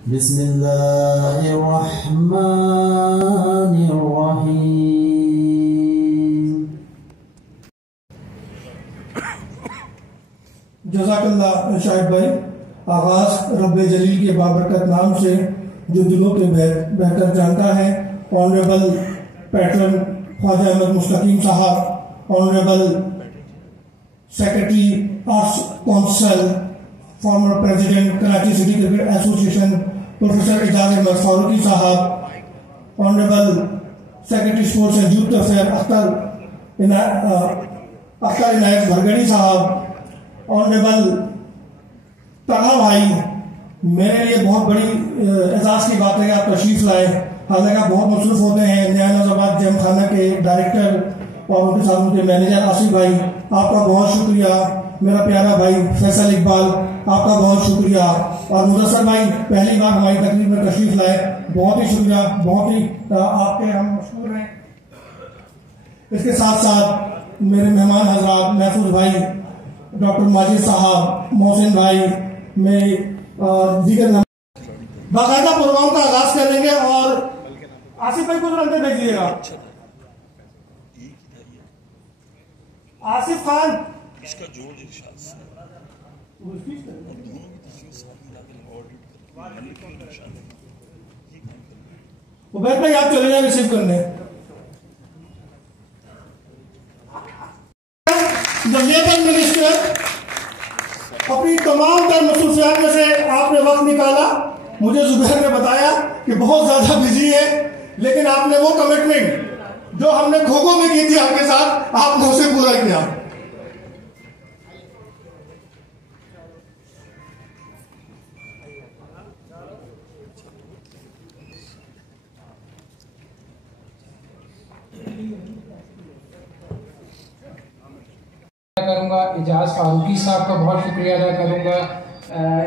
बिस्मिल्लाहिर्रहमानिर्रहीम। जज़ाकल्लाह शाहिद भाई। आगाज रब्बे जलील के बाबरकत नाम से जो दिलों के बेहतर जानता है, honourable pattern Khwaja Ahmed Mustaqeem sahab, honourable secretary arts council, former president Karachi city cricket association professor Ejaz Ahmed Farooqui sahab, honourable secretary sports and youth affair Akhtar Inayat Bhargari sahab, honourable तहा भाई, मेरे लिए बहुत बड़ी एजाज की बात है कि आप तशरीफ लाए। हालांकि आप बहुत मसरूफ होते हैं। नया नजाबाद जेम खाना के डायरेक्टर और उनके साथ उनके मैनेजर आसिफ भाई, आपका बहुत शुक्रिया। मेरा प्यारा भाई फैसल इकबाल, आपका बहुत शुक्रिया। और मुदस्सर भाई, पहली बार हमारी तकरीब में तशरीफ लाए, बहुत ही शुक्रिया, बहुत ही आपके हम मशहूर हैं। इसके साथ साथ मेरे मेहमान हजरात महफूज भाई, डॉक्टर माजिद साहब, मोहसिन भाई, मेरे दीगर बाकायदा प्रोग्राम का आगाज करेंगे। और आसिफ भाई को अंदर भेज दीजिएगा। आसिफ खान इसका जोड़ इरशाद से उबैद भाई आप चले जाए रिसीव करने। लेबर मिनिस्टर अपनी तमाम तर मसरूफियात में से आपने वक्त निकाला। मुझे जुबैर ने बताया कि बहुत ज्यादा बिजी है, लेकिन आपने वो कमिटमेंट जो हमने खो में की थी आपके साथ, आपने उसे पूरा किया। करूंगा एजाज फारूकी साहब का बहुत शुक्रिया अदा करूंगा,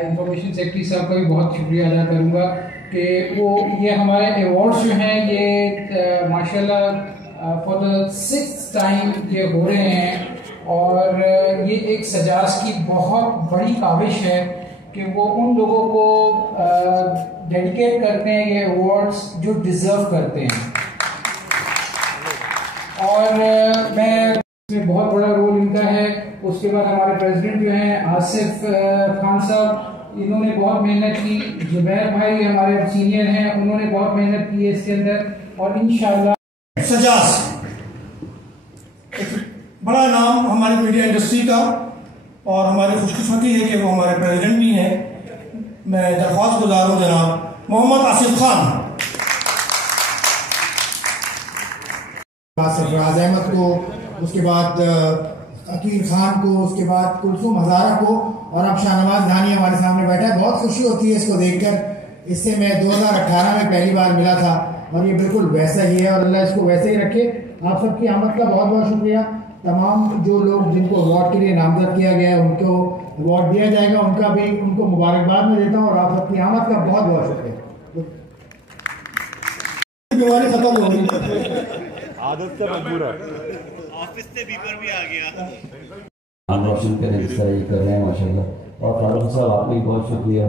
इंफॉर्मेशन सेक्रेटरी साहब का भी बहुत शुक्रिया अदा करूंगा कि वो ये हमारे अवार्ड्स जो हैं ये माशाल्लाह फॉर द 6th टाइम ये हो रहे हैं। और ये एक सजास की बहुत बड़ी काविश है कि वो उन लोगों को डेडिकेट करते हैं ये अवार्ड्स जो डिजर्व करते हैं। और मैं इसमें बहुत बड़ा रोल इनका है। उसके बाद हमारे प्रेसिडेंट जो हैं आसिफ खान साहब, इन्होंने बहुत मेहनत की। जुबैर भाई हमारे सीनियर हैं, उन्होंने बहुत मेहनत की है इसके अंदर। और इंशाल्लाह सजास एक बड़ा नाम हमारी मीडिया इंडस्ट्री का, और हमारी खुशकिस्मती है कि वो हमारे प्रेसिडेंट भी हैं। मैं दरख्वास्त गुजार हूँ जनाब मोहम्मद आसिफ खान, सरफराज अहमद को, उसके बाद अकील खान को, उसके बाद कुलसुम हजारा को, और अब शाहनवाज धानी हमारे सामने बैठा है। बहुत खुशी होती है इसको देखकर। इससे मैं 2018 में पहली बार मिला था और ये बिल्कुल वैसा ही है, और अल्लाह इसको वैसे ही रखे। आप सबकी आमद का बहुत बहुत शुक्रिया। तमाम जो लोग जिनको अवार्ड के लिए नामजद किया गया है उनको अवार्ड दिया जाएगा, उनका भी उनको मुबारकबाद में देता हूँ। और आप सबकी आमद का बहुत बहुत शुक्रिया। बीमारी खत्म हो गई, आदत से मजबूर है, ऑफिस से बीपर भी आ गया। हम रोशन करें इस तरह ये कर रहे हैं माशाल्लाह। और फारूक साहब आपका भी बहुत शुक्रिया।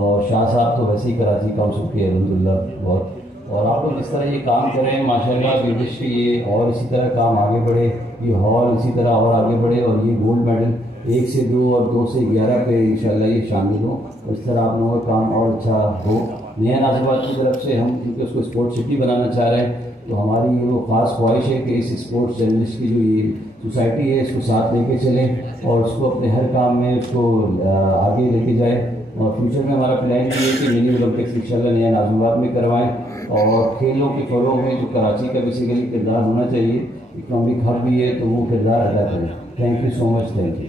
और शाह साहब तो वैसे ही कराची काउंसिल के अल्हम्दुलिल्लाह बहुत। और आप लोग जिस तरह ये काम कर रहे हैं माशाल्लाह, विदेश की ये और इसी तरह काम आगे बढ़े, ये हॉल इसी तरह और आगे बढ़े, और ये गोल्ड मेडल 1 से 2 और 2 से 11 पे इंशाल्लाह ये शामिल हो। इस तरह आप लोगों का काम और अच्छा हो। नया नाज़िबाद की तरफ से हम क्योंकि उसको स्पोर्ट्स सिटी बनाना चाह रहे हैं, तो हमारी वो ख़ास ख्वाहिश है कि इस स्पोर्ट्स जर्नलिस्ट की जो ये सोसाइटी है इसको साथ लेके चलें और उसको अपने हर काम में उसको आगे लेके जाए। और फ्यूचर में हमारा प्लान ये है कि मिनी ओलंपिक्स इंशाल्लाह नया नाज़िबाद में करवाएं। और खेलों के फरोग में जो कराची का बेसिकली किरदार होना चाहिए, इकनॉमिक हब भी है, तो वो किरदार अदा करें। Thank you so much, thank you.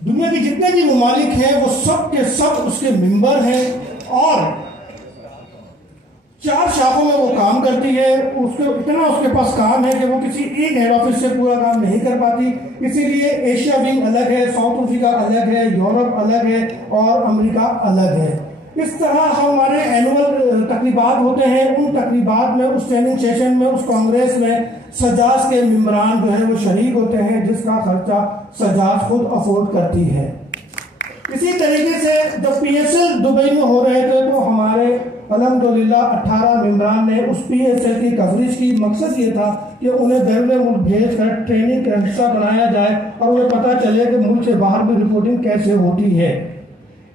दुनिया के जितने भी ममालिक हैं वो सब के सब उसके मेंबर हैं, और 4 शाखों में वो काम करती है। उसके इतना उसके पास काम है कि वो किसी एक हेड ऑफिस से पूरा काम नहीं कर पाती। इसीलिए एशिया विंग अलग है, साउथ अफ्रीका अलग है, यूरोप अलग है और अमेरिका अलग है। इस तरह हमारे एनुअल तकरीबात होते हैं। उन तकरीबात में, उस ट्रेनिंग सेशन में, उस कांग्रेस में सजास के मेंबरान जो है वो शरीक होते हैं, जिसका खर्चा सजास खुद अफोर्ड करती है। इसी तरीके से जब PSL दुबई में हो रहे थे तो हमारे अल्हम्दुलिल्लाह 18 मेंबरान ने उस PSL की कवरेज की। मकसद ये था कि उन्हें बैरुल मुल्क भेज कर ट्रेनिंग का हिस्सा बनाया जाए और उन्हें पता चले कि मुल्क से बाहर भी रिपोर्टिंग कैसे होती है।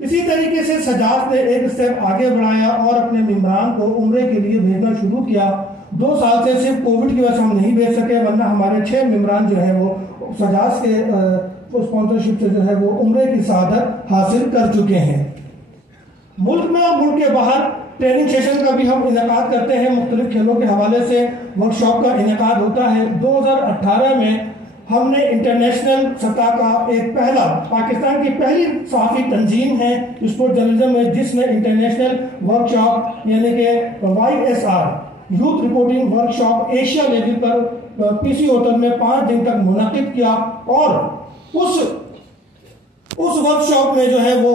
इसी तरीके से सजास ने एक स्टेप आगे बढ़ाया और अपने मेंबरान को उम्रे के लिए भेजना शुरू किया। 2 साल से सिर्फ कोविड की वजह से हम नहीं भेज सके, वरना हमारे 6 मेंबरान जो है वो सजास के स्पॉन्सरशिप से जो है वो उम्रे की सआदत हासिल कर चुके हैं। मुल्क में और मुल्क के बाहर ट्रेनिंग सेशन का भी हम इनेकाद करते हैं। मुख्तलिफ खेलों के हवाले से वर्कशॉप का इनेकाद होता है। 2018 में हमने इंटरनेशनल सतह का एक पहला, पाकिस्तान की पहली सहाफ़ी तंजीम है स्पोर्ट जर्नलिज्म में, जिसने इंटरनेशनल वर्कशॉप यानी कि YSR youth reporting workshop Asia level पर PC होटल में 5 दिन तक मुनाकिद किया। और उस वर्कशॉप में जो है वो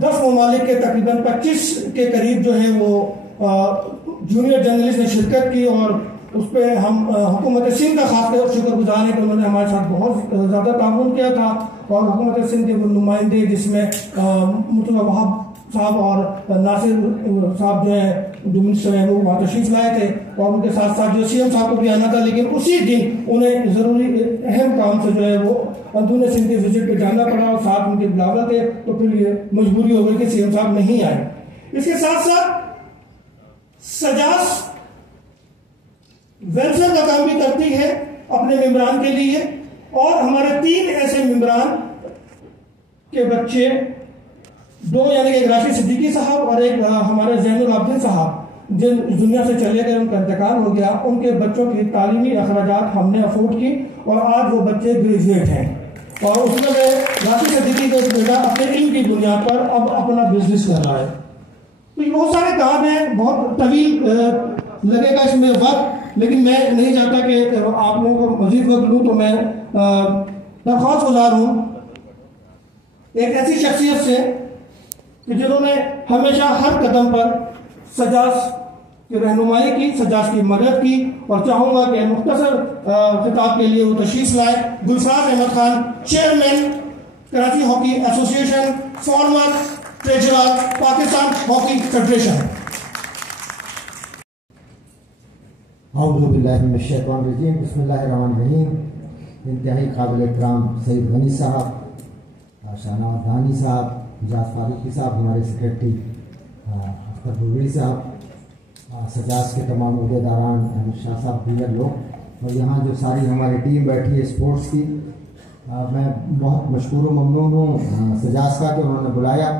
10 ममालिक के तकरीबन 25 के करीब जो है वो जूनियर जर्नलिस्ट ने शिरकत की। और उस पर हम हुकूमत सिंध का खासकर शुक्रगुजार है कि उन्होंने हमारे साथ बहुत ज़्यादा ताउन किया था। और हुकूमत सिंध के वो नुमाइंदे, जिसमें मुर्तज़ा वहाब साहब और नासिर साहब जो है जो मिनिस्टर हैं, वो वहाँ तशरीफ लाए थे। और उनके साथ साथ जो CM साहब को भी आना था, लेकिन उसी दिन उन्हें ज़रूरी अहम काम से जो है वो अंदरून सिंध के विजिट पे जाना पड़ा और साथ उनके बिलावल थे, तो फिर ये मजबूरी हो गई कि CM साहब नहीं आए। इसके साथ साथ सजास वेलफेयर का काम भी करती है अपने मेंबरान के लिए। और हमारे 3 ऐसे मेंबरान के बच्चे, 2 यानी कि एक राशिद सिद्दीकी साहब और एक हमारे ज़ैनुल आबिदीन साहब, जिन दुनिया से चले गए, उनका इंतकाल हो गया। उनके बच्चों की तालीमी अखराजात हमने अफोर्ड की और आज वो बच्चे ग्रेजुएट हैं। और उसमें राशिद सिद्दीकी का बेटा अपने इल्म की बुनियाद पर अब अपना बिजनेस कर रहा है। तो ये बहुत सारे काम हैं, बहुत तवील लगेगा इसमें वक्त, लेकिन मैं नहीं चाहता कि आप लोगों को मजीद वक्त लूँ। तो मैं दरख्वास्त गुजार हूँ एक ऐसी शख्सियत से कि जिन्होंने हमेशा हर कदम पर सजास की रहनुमाई की, सजास की मदद की। और चाहूँगा कि मुख्तसर खिताब के लिए वो तशरीफ लाए। Gulfaraz Ahmed Khan, chairman Karachi hockey association, former treasurer Pakistan hockey federation. औज़ुबिल्लाहिमिनश्शैतानिर्रजीम, बिस्मिल्लाहिर्रहमानिर्रहीम। इंतहाई काबिल इकराम सईद गनी साहब, शाहनवाज धानी साहब, मिजाज फारूकी साहब, हमारे सेक्रेटरी अख्तर बुगड़ी साहब, सजास के तमाम उहदेदारान, अहमद शाह साहब, दीगर लोग, और यहाँ जो सारी हमारी टीम बैठी है स्पोर्ट्स की, मैं बहुत मशकूर व ममनून हूँ सजास का कि उन्होंने बुलाया।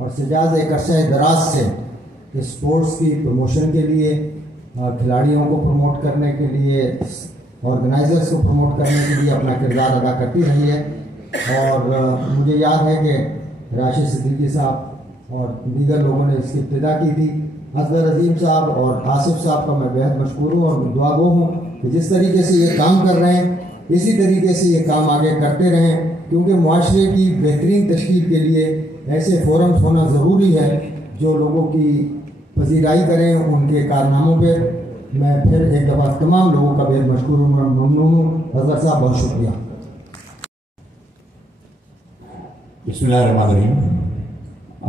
और सजास एक अरसा दराज से स्पोर्ट्स की प्रमोशन के लिए, खिलाड़ियों को प्रमोट करने के लिए, ऑर्गेनाइजर्स को प्रमोट करने के लिए अपना किरदार अदा करती रही है। और मुझे याद है कि राशिद सिद्दीकी साहब और दीगर लोगों ने इसकी इब्तिदा की थी। असगर अजीम साहब और आसिफ साहब का मैं बेहद मशकूर हूँ और दुआगो हूँ कि जिस तरीके से ये काम कर रहे हैं इसी तरीके से ये काम आगे करते रहें, क्योंकि मुआशरे की बेहतरीन तशकील के लिए ऐसे फोरम्स होना ज़रूरी है जो लोगों की पजीराई करें उनके कारनामों पर। मैं फिर एक दफ़ा तमाम लोगों का बेहद मशकूर हूँ, ममनून हूँ। असगर साहब बहुत शुक्रिया। बिस्मिल्लाहिर्रहमानिर्रहीम।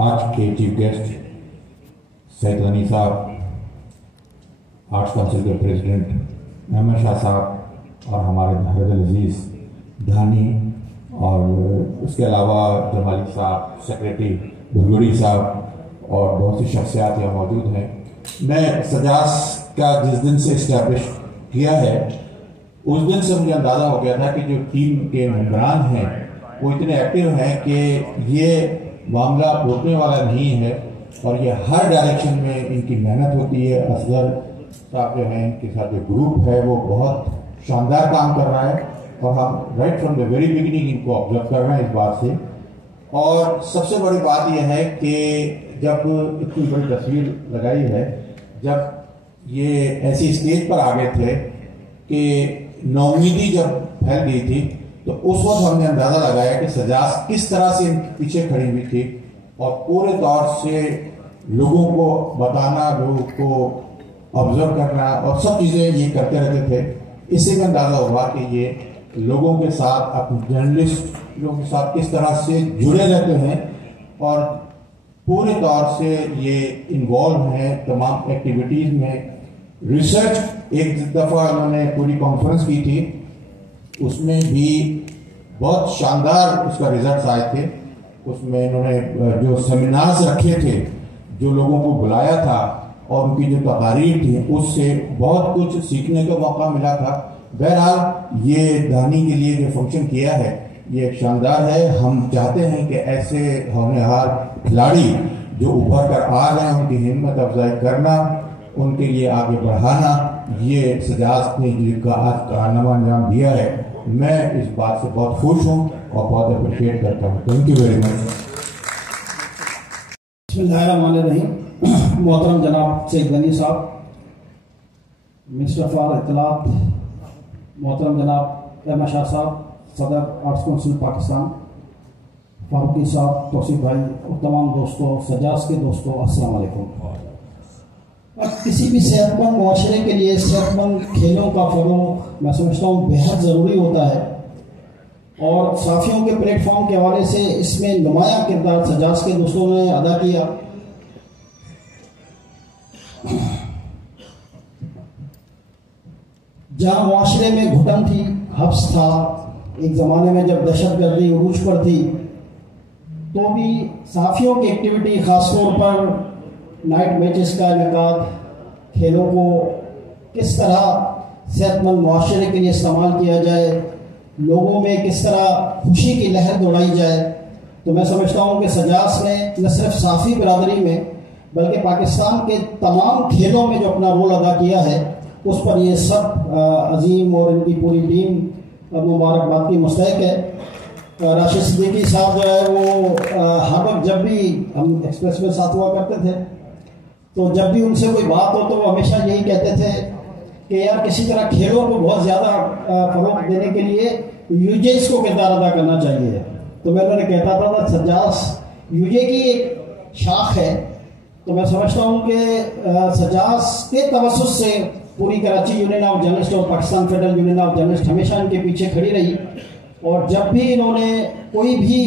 आज के चीफ गेस्ट सैयद गनी साहब, आर्ट्स काउंसिल के प्रेसिडेंट अहमद शाह साहब और हमारे नाहिद अजीज़ धानी, और उसके अलावा जमाली साहब, सेक्रेटरी बुलगुड़ी साहब और बहुत सी शख्सियात यहाँ मौजूद हैं। मैं सजास का जिस दिन से इस्टेब्लिश किया है उस दिन से मुझे अंदाज़ा हो गया था कि जो टीम के मेंबरान हैं वो इतने एक्टिव हैं कि ये मामला रुकने वाला नहीं है और ये हर डायरेक्शन में इनकी मेहनत होती है। असगर साहब जो हैं, इनके साथ जो ग्रुप है वो बहुत शानदार काम कर रहा है और हम right from the very beginning इनको ऑब्जर्व कर रहे हैं इस बात से। और सबसे बड़ी बात यह है कि जब इतनी बड़ी तस्वीर लगाई है, जब ये ऐसी स्टेज पर आ गए थे कि नौमीदी जब फैल गई थी, तो उस वक्त हमने अंदाज़ा लगाया कि सजास किस तरह से इनके पीछे खड़ी हुई थी और पूरे तौर से लोगों को बताना, लोगों को ऑब्जर्व करना और सब चीज़ें ये करते रहते थे। इससे भी अंदाज़ा हुआ कि ये लोगों के साथ, अपने जर्नलिस्टों के साथ किस तरह से जुड़े रहते हैं और पूरे तौर से ये इन्वॉल्व हैं तमाम एक्टिविटीज़ में। रिसर्च एक दफ़ा उन्होंने पूरी कॉन्फ्रेंस की थी, उसमें भी बहुत शानदार उसका रिजल्ट्स आए थे। उसमें इन्होंने जो सेमिनार्स रखे थे, जो लोगों को बुलाया था और उनकी जो तकारीर थी, उससे बहुत कुछ सीखने का मौका मिला था। बहरहाल ये धानी के लिए जो फंक्शन किया है ये शानदार है। हम चाहते हैं कि ऐसे होनहार खिलाड़ी जो उभर कर आ रहे हैं उनकी हिम्मत अफजाई करना, उनके लिए आगे बढ़ाना, ये सजाद ने जिनका आज कारनामा अंजाम दिया है, मैं इस बात से बहुत खुश हूँ और बहुत अप्रिशिएट करता हूँ। Thank you very much. बिस्मिल्लाहिर्रहमानिर्रहीम। मोहतरम जनाब सैयद गनी साहब, मिनिस्टर फॉर इत्तलात मोहतरम जनाब अहमद शाह साहब, सदर आर्ट्स काउंसिल पाकिस्तान, फारूकी साहब, तौसीफ भाई और तमाम दोस्तों, सजाज के दोस्तों, अस्सलाम वालेकुम। किसी भी सेहतमंद मुआशरे के लिए सेहतमंद खेलों का फ़रोग़ मैं समझता हूँ बेहद ज़रूरी होता है और साफियों के प्लेटफॉर्म के हवाले से इसमें नुमायाँ किरदार सजाज के दोस्तों ने अदा किया। जहाँ मुआशरे में घुटन थी, हब्स था, एक ज़माने में जब दहशतगर्दी उरूज पर थी, तो भी साफियों की एक्टिविटी ख़ासतौर पर नाइट मैचेस का इनेकाद, खेलों को किस तरह सेहतमंद मुआशरे के लिए इस्तेमाल किया जाए, लोगों में किस तरह खुशी की लहर दौड़ाई जाए, तो मैं समझता हूँ कि सजास ने न सिर्फ साफ़ी बिरादरी में बल्कि पाकिस्तान के तमाम खेलों में जो अपना रोल अदा किया है, उस पर ये सब अजीम और इनकी पूरी टीम मुबारकबाद की मुस्तहिक है। राशिद सिद्दीकी साहब जो है वो हर वक्त जब भी हम एक्सप्रेस में साथ हुआ करते थे, तो जब भी उनसे कोई बात हो तो वो हमेशा यही कहते थे कि यार किसी तरह खेलों को बहुत ज़्यादा फ़रोग़ देने के लिए यूजेस को किरदार अदा करना चाहिए। तो मैं उन्होंने कहता था सजास यूजे की एक शाख है, तो मैं समझता हूँ कि सजास के तवस्सुस से पूरी कराची यूनियन ऑफ जर्नलिस्ट और Pakistan federal union of journalist हमेशा इनके पीछे खड़ी रही और जब भी इन्होंने कोई भी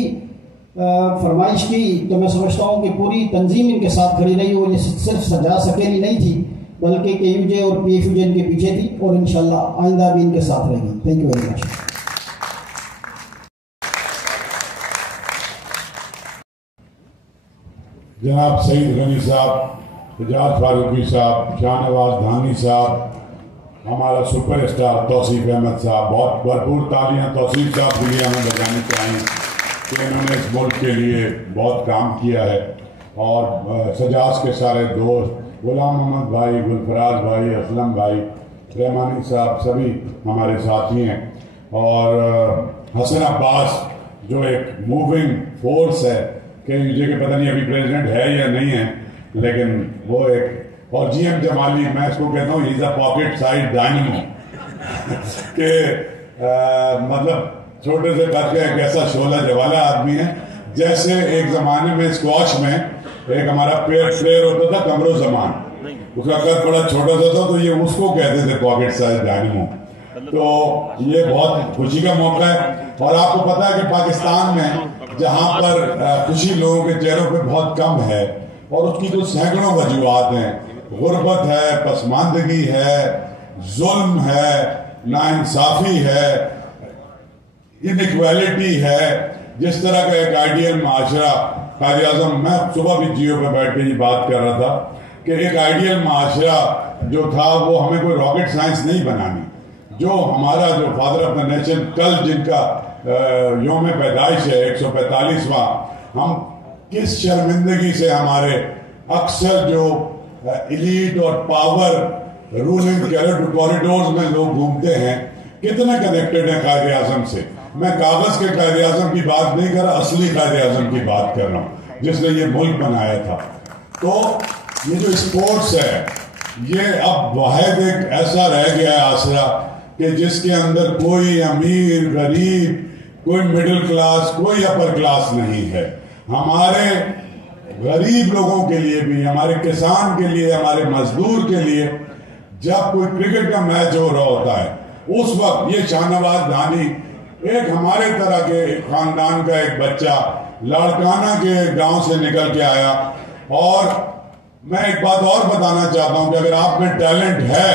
फरमाइश की तो मैं समझता हूँ कि पूरी तंजीम इनके साथ खड़ी रही और ये सिर्फ सजास अकेली नहीं थी बल्कि KUJ और PFUJ इनके पीछे थी और इंशाल्लाह आइंदा भी इनके साथ रहेगी। Thank you very much. जनाब सईद गनी साहब, सजाद फारूकी साहब, शाहनवाज धानी साहब, हमारा सुपरस्टार तौसीफ अहमद साहब, बहुत भरपूर तालियां तौसीफ साहब के लिए हमें बजानी चाहिए कि इन्होंने इस मुल्क के लिए बहुत काम किया है। और सजाज के सारे दोस्त गुलाम मोहम्मद भाई, गुलफराज भाई, असलम भाई, रहमानी साहब सभी हमारे साथी हैं। और हसन अब्बास जो एक मूविंग फोर्स है KUJ के, पता नहीं अभी प्रेसिडेंट है या नहीं है, लेकिन वो एक, और GM जमाली, मैं इसको कहता हूँ is a pocket side dynamo के मतलब छोटे से बच गया एक ऐसा शोला जवाला आदमी है। जैसे एक जमाने में स्क्वॉश में एक हमारा प्लेयर होता था कमरो जमान, उसका कद बड़ा छोटा सा था, तो ये उसको कहते थे पॉकेट साइज डायनेमो। तो ये बहुत खुशी का मौका है। और आपको पता है कि पाकिस्तान में जहां पर खुशी लोगों के चेहरों पे बहुत कम है और उसकी तो सैकड़ों वजूहात हैं, गुर्बत है, पसमानदगी है, जुल्म है, नाइंसाफी है, इनइक्वालिटी है। जिस तरह का एक आइडियल माशरा कायद आज़म, मैं सुबह भी जियो पे बैठ के ये बात कर रहा था कि एक आइडियल माशरा जो था वो हमें कोई रॉकेट साइंस नहीं बनानी। जो हमारा जो फादर ऑफ द नेशन कल जिनका योम पैदाइश है 145वां, हम किस शर्मिंदगी से हमारे अक्सर जो इलीट और पावर रूलिंग कॉरिडोर्स में लोग घूमते हैं, कितने कनेक्टेड हैं कायद आज़म से। मैं कागज के कायद आज़म की बात नहीं कर रहा, असली कायद आज़म की बात कर रहा हूँ जिसने ये मुल्क बनाया था। तो ये जो स्पोर्ट्स है ये अब वाहिद एक ऐसा रह गया है आसरा कि जिसके अंदर कोई अमीर गरीब, कोई मिडिल क्लास, कोई अपर क्लास नहीं है। हमारे गरीब लोगों के लिए भी, हमारे किसान के लिए, हमारे मजदूर के लिए जब कोई क्रिकेट का मैच हो रहा होता है उस वक्त ये शाहनवाज धानी एक हमारे तरह के खानदान का एक बच्चा लाड़काना के गांव से निकल के आया। और मैं एक बात और बताना चाहता हूं कि अगर आप में टैलेंट है,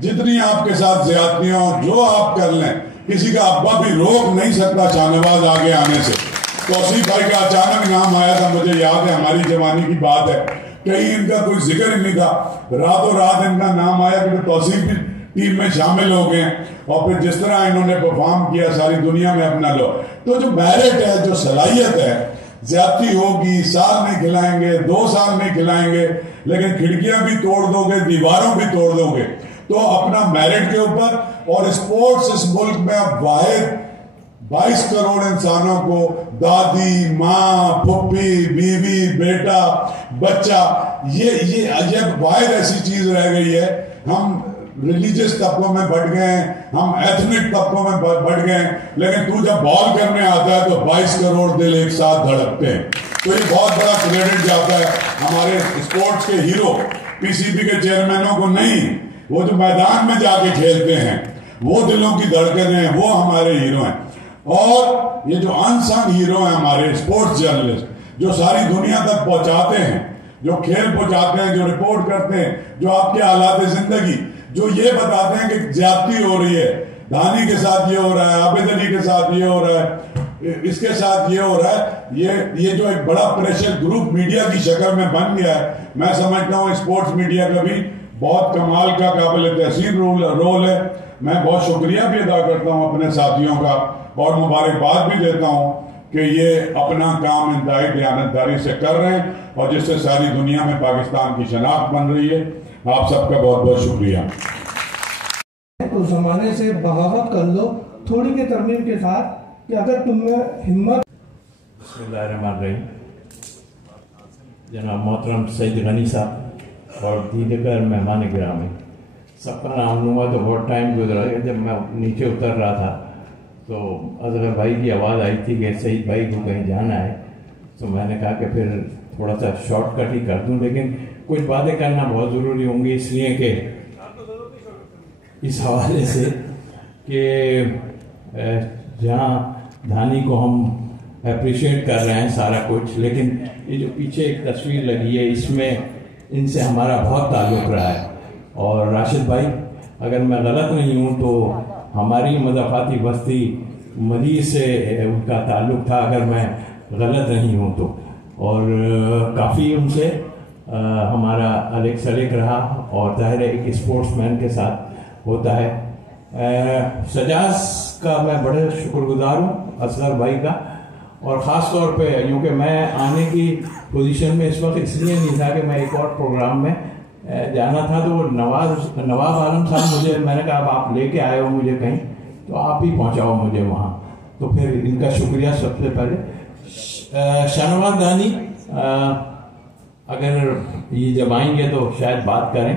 जितनी आपके साथ ज्यादतियां हो, जो आप कर लें, किसी का अब्बा भी रोक नहीं सकता शाहनवाज आगे आने से। तौसीफ भाई का अचानक नाम आया था, मुझे याद है, हमारी जवानी की बात है, कहीं इनका कोई जिक्र ही नहीं था, रातों रात इनका नाम आया कि तौसीफ भी टीम में शामिल हो गए। और फिर जिस तरह इन्होंने परफॉर्म किया सारी दुनिया में अपना लो, तो जो मेरिट है, जो सलाहियत है, ज्यादती होगी, साल नहीं खिलाएंगे, 2 साल नहीं खिलाएंगे, लेकिन खिड़कियां भी तोड़ दोगे, दीवारों भी तोड़ दोगे, तो अपना मेरिट के ऊपर। और स्पोर्ट्स इस मुल्क में अब वाहिद 22 करोड़ इंसानों को दादी, माँ, फुप्पी, बीवी, बेटा, बच्चा, ये वाहिद ऐसी चीज रह गई है। हम रिलीजियस तबकों में बढ़ गए हैं, हम एथनिक तबकों में बढ़ गए हैं, लेकिन तू जब बॉल करने आता है तो 22 करोड़ दिल एक साथ धड़कते हैं। तो ये बहुत बड़ा क्रेडिट जाता है हमारे स्पोर्ट्स के हीरो, पीसीबी के चेयरमैनों को नहीं, वो जो मैदान में जाके खेलते हैं, वो दिलों की धड़कन है, वो हमारे हीरो हैं। और ये जो अनसंग हीरो हैं हमारे स्पोर्ट्स जर्नलिस्ट, जो सारी दुनिया तक पहुंचाते हैं, जो खेल पहुंचाते हैं, जो रिपोर्ट करते हैं, जो आपके हालात जिंदगी, जो ये बताते हैं कि ज्यादती हो रही है, धानी के साथ ये हो रहा है, आबिद अली के साथ ये हो रहा है, इसके साथ ये हो रहा है, ये जो एक बड़ा प्रेशर ग्रुप मीडिया की शक्ल में बन गया है, मैं समझता हूँ स्पोर्ट्स मीडिया का भी बहुत कमाल का, काबिल तहसीन रोल है। मैं बहुत शुक्रिया भी अदा करता हूँ अपने साथियों का और मुबारकबाद भी देता हूँ कि ये अपना काम इंतहाई दयानतदारी से कर रहे हैं और जिससे सारी दुनिया में पाकिस्तान की शनाख्त बन रही है। आप सबका बहुत बहुत शुक्रिया। तो जमाने से बगावत कर लो थोड़ी के तरमीम के साथ कि अगर तुम्हें हिम्मत। बिस्मिल्लाहिर्रहमानिर्रहीम। जनाब मोहतरम सईद गनी साहब और दीगर मेहमान गिरामी, सबका नाम लूँगा तो बहुत टाइम गुजरा। जब मैं नीचे उतर रहा था तो असगर भाई की आवाज़ आई थी कि सईद भाई को कहीं जाना है, तो मैंने कहा कि फिर थोड़ा सा शॉर्टकट ही कर दूं, लेकिन कुछ बातें करना बहुत ज़रूरी होंगी, इसलिए कि इस हवाले से कि जहाँ धानी को हम अप्रिशिएट कर रहे हैं सारा कुछ, लेकिन ये जो पीछे एक तस्वीर लगी है इसमें इनसे हमारा बहुत ताल्लुक़ रहा है। और राशिद भाई, अगर मैं गलत नहीं हूँ तो हमारी मज़ाफ़ाती बस्ती मदी से उनका ताल्लुक़ था, अगर मैं गलत नहीं हूँ तो। और काफ़ी उनसे हमारा अलग सलेक रहा और ज़ाहिर है एक स्पोर्ट्समैन के साथ होता है। सजाज का मैं बड़े शुक्रगुजार हूँ, असगर भाई का, और ख़ास तौर पे क्योंकि मैं आने की पोजीशन में इस वक्त इसलिए नहीं था कि मैं एक और प्रोग्राम में जाना था, तो नवाब आलम साहब मुझे, मैंने कहा अब आप लेके आए हो मुझे कहीं, तो आप ही पहुंचाओ मुझे वहाँ, तो फिर इनका शुक्रिया सबसे पहले। शाहनवाज धानी अगर ये जब आएंगे तो शायद बात करें।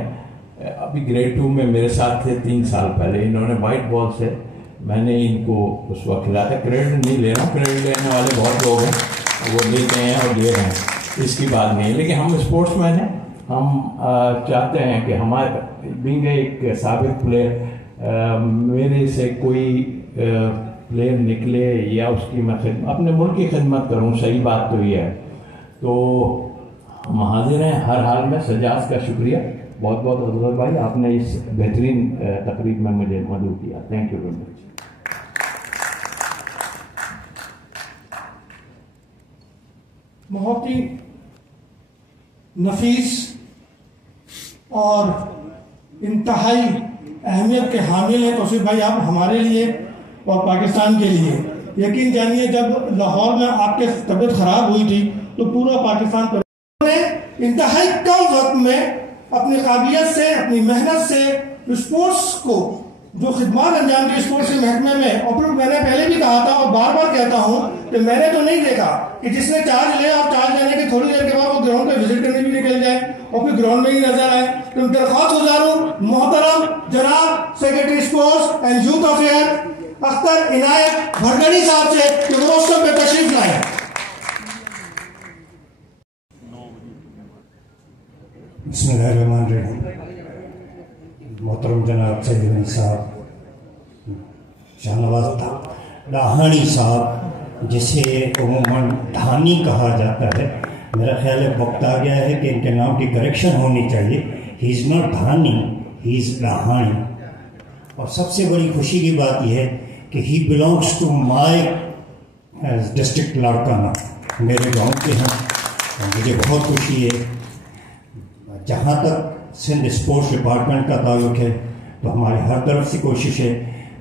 अभी ग्रेड 2 में मेरे साथ थे 3 साल पहले, इन्होंने वाइट बॉल से मैंने इनको उस वक्त खिलाया था। क्रेडिट नहीं ले रहा हूँ, क्रेडिट लेने वाले बहुत लोग हैं, वो लेते हैं और दे रहे हैं, इसकी बात नहीं है, लेकिन हम स्पोर्ट्समैन हैं। हम चाहते हैं कि हमारे बीइंग एक साबिक प्लेयर, मेरे से कोई प्लेयर निकले या उसकी मैं अपने मुल्क की खिदमत करूं, सही बात तो ये है। तो हम हाजिर हैं हर हाल में। सजाज का शुक्रिया बहुत बहुत असगर भाई, आपने इस बेहतरीन तकरीब में मुझे मदद किया। Thank you very much. बहुत ही नफीस और इंतहाई अहमियत के हामिल हैं तौसीफ भाई आप हमारे लिए और पाकिस्तान के लिए। यकीन जानिए जब लाहौर में आपके तबीयत खराब हुई थी तो पूरा पाकिस्तान इंतहाई कम वक्त में अपनी काबिलियत से, अपनी मेहनत से स्पोर्ट्स को जो खिदमत अंजाम दी स्पोर्ट्स के महकमे में, और फिर मैंने पहले भी कहा था और बार बार कहता हूँ कि मैंने तो नहीं देखा कि जिसने चार्ज ले और चार्ज लेने की थोड़ी देर के बाद वो ग्राउंड पे विजिट करने भी निकल जाए और फिर ग्राउंड में ही नजर आए। तो दरख्वास्त गुजार हूँ मोहतरम जनाब secretary sports and youth affair Akhtar Inayat Bhargari sahab से कि वो उस पे तशरीफ लाए। बिस्मिल्लाहिर्रहमानिर्रहीम। मोहतरम जनाब सैयद गनी साहब, शाहनवाज दाहानी साहब, जिसे उमूमन धानी कहा जाता है, मेरा ख्याल है वक्त आ गया है कि इनके नाम की करेक्शन होनी चाहिए। He is not Dhani, he is Dahani. और सबसे बड़ी खुशी की बात यह है कि he belongs to my district Larkana, मेरे गांव के हैं। और मुझे बहुत खुशी है। जहाँ तक सिंध स्पोर्ट्स डिपार्टमेंट का ताल्लुक है तो हमारी हर तरफ से कोशिश है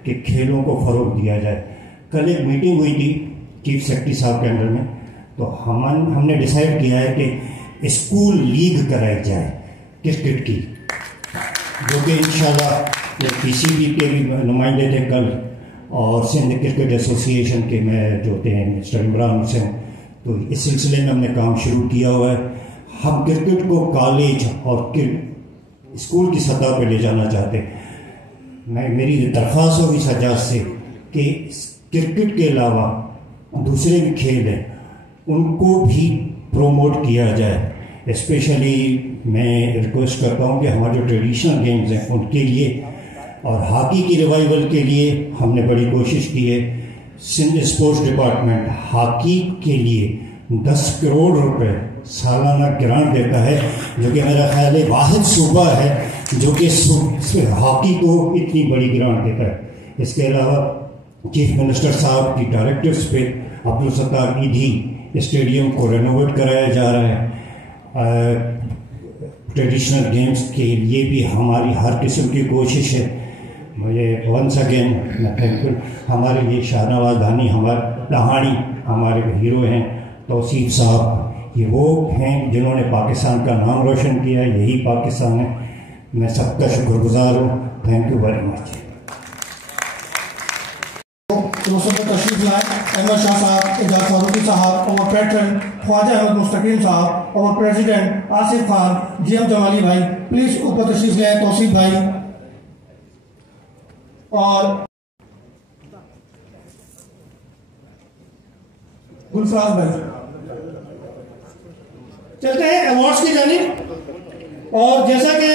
कि खेलों को फ़रोग दिया जाए। कल एक मीटिंग हुई थी चीफ सेक्रेटरी साहब के अंडर में, तो हमने डिसाइड किया है कि स्कूल लीग कराई जाए क्रिकेट की, जो कि इंशाल्लाह ये पीसीबी के भी नुमाइंदे थे कल, और सिंध क्रिकेट एसोसिएशन के में जो थे मिस्टर इमरान हुसैन, तो इस सिलसिले में हमने काम शुरू किया हुआ है। हम क्रिकेट को कॉलेज और स्कूल की सतह पर ले जाना चाहते हैं। मेरी दरख्वास्त होगी सजाद से कि क्रिकेट के अलावा दूसरे भी खेल हैं, उनको भी प्रोमोट किया जाए। स्पेशली मैं रिक्वेस्ट करता हूँ कि हमारे जो ट्रेडिशनल गेम्स हैं उनके लिए, और हॉकी की रिवाइवल के लिए हमने बड़ी कोशिश की है। सिंध स्पोर्ट्स डिपार्टमेंट हॉकी के लिए 10 करोड़ रुपए सालाना ग्रांट देता है, जो कि मेरा ख्याल है वाहिद सूबा है जो कि हॉकी को इतनी बड़ी ग्रांट देता है। इसके अलावा चीफ मिनिस्टर साहब की डायरेक्टिव्स पे अब्दुल सत्तार ईदी स्टेडियम को रेनोवेट कराया जा रहा है। ट्रेडिशनल गेम्स के लिए भी हमारी हर किस्म की कोशिश है। मुझे वंस अगेन थैंकफुल, हमारे ये शाहनवाज दाहानी हमारे हीरो हैं। तौसीफ साहब ये वो हैं जिन्होंने पाकिस्तान का नाम रोशन किया है, यही पाकिस्तान है। मैं सबका शुक्रगुजार हूँ। Thank you very much. तशरीफ लाए अहमद शाह साहब, एजाज फारूकी साहब, और पैटर्न ख्वाजा अहमद मुस्तकीम साहब, और प्रेसिडेंट आसिफ खान, जीएम जमाली भाई, प्लीज ऊपर तशरीफ लाए। तौसीफ भाई और गुलफराज भाई। चलते हैं अवार्ड्स की जानिब। और जैसा कि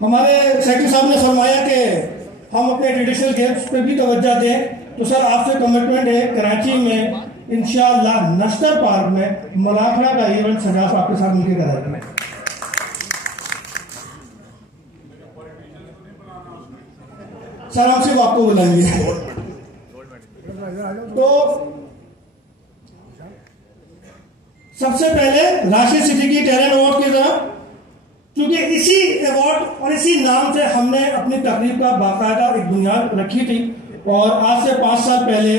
हमारे सेक्रेटरी साहब ने फरमाया कि हम अपने ट्रेडिशनल गेम्स पे भी तवज्जो दें, तो सर आपसे कमिटमेंट है कराची में इंशाअल्लाह नश्तर पार्क में मुलाखना का इवेंट सजाद आपके साथ मिलकर कराएंगे। सर हम सिर्फ आपको बुलाएंगे। तो सबसे पहले राशिद सिद्दीकी टैलेंट अवार्ड की तरफ, क्योंकि इसी अवार्ड और इसी नाम से हमने अपनी तकरीब का बाकायदा एक बुनियाद रखी थी। और आज से 5 साल पहले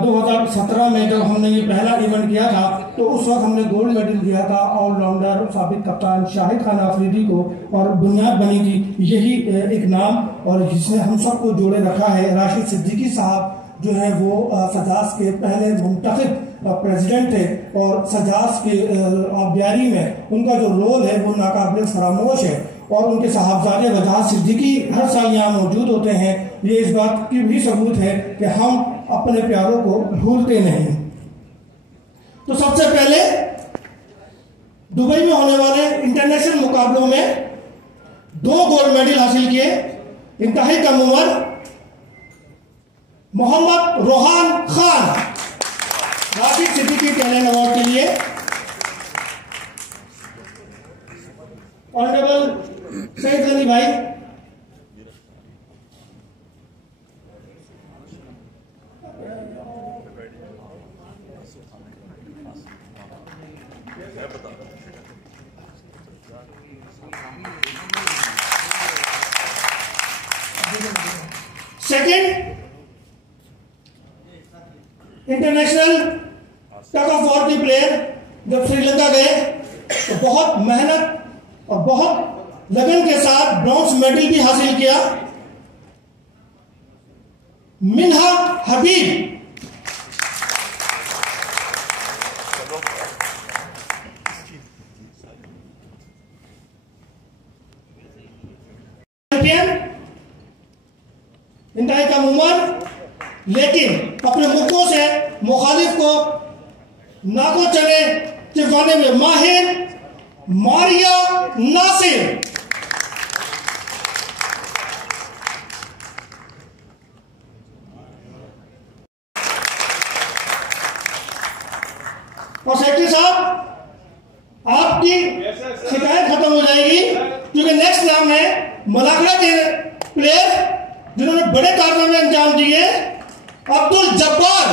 2017 में जब हमने ये पहला इवेंट किया था, तो उस वक्त हमने गोल्ड मेडल दिया था ऑलराउंडर साबिक कप्तान शाहिद खान आफरीदी को, और बुनियाद बनी थी यही एक नाम, और जिसने हम सबको जोड़े रखा है। राशिद सिद्दीकी साहब जो है वो सजास के पहले मुंतखब प्रेसिडेंट थे, और सजास के आबियारी में उनका जो रोल है वो नाकाबिल फरामोश है। और उनके साहबजादे वजाहत सिद्दीकी हर साल यहाँ मौजूद होते हैं। ये इस बात की भी सबूत है कि हम अपने प्यारों को भूलते नहीं। तो सबसे पहले दुबई में होने वाले इंटरनेशनल मुकाबलों में 2 गोल्ड मेडल हासिल किए। इंतहाई कम उम्र मोहम्मद रोहान खान राशिद सिद्दीकी टैलेंट अवार्ड के लिए। ऑनरेबल सैयद गनी भाई, second international tug of war के प्लेयर जब श्रीलंका गए तो बहुत मेहनत और बहुत लगन के साथ ब्रॉन्ज मेडल भी हासिल किया। मिन्हा हबीब चैंपियन, इंतहाई कम उम्र, लेकिन अपने मुक्कों से मुखालिफ को नाको चने चिपकाने में माहिर मारिया नासिर। और सेक्रेटरी साहब आपकी शिकायत खत्म हो जाएगी, क्योंकि नेक्स्ट नाम है मलाकड़ा के प्लेयर जिन्होंने बड़े कारनामे अंजाम दिए, अब्दुल जब्बार।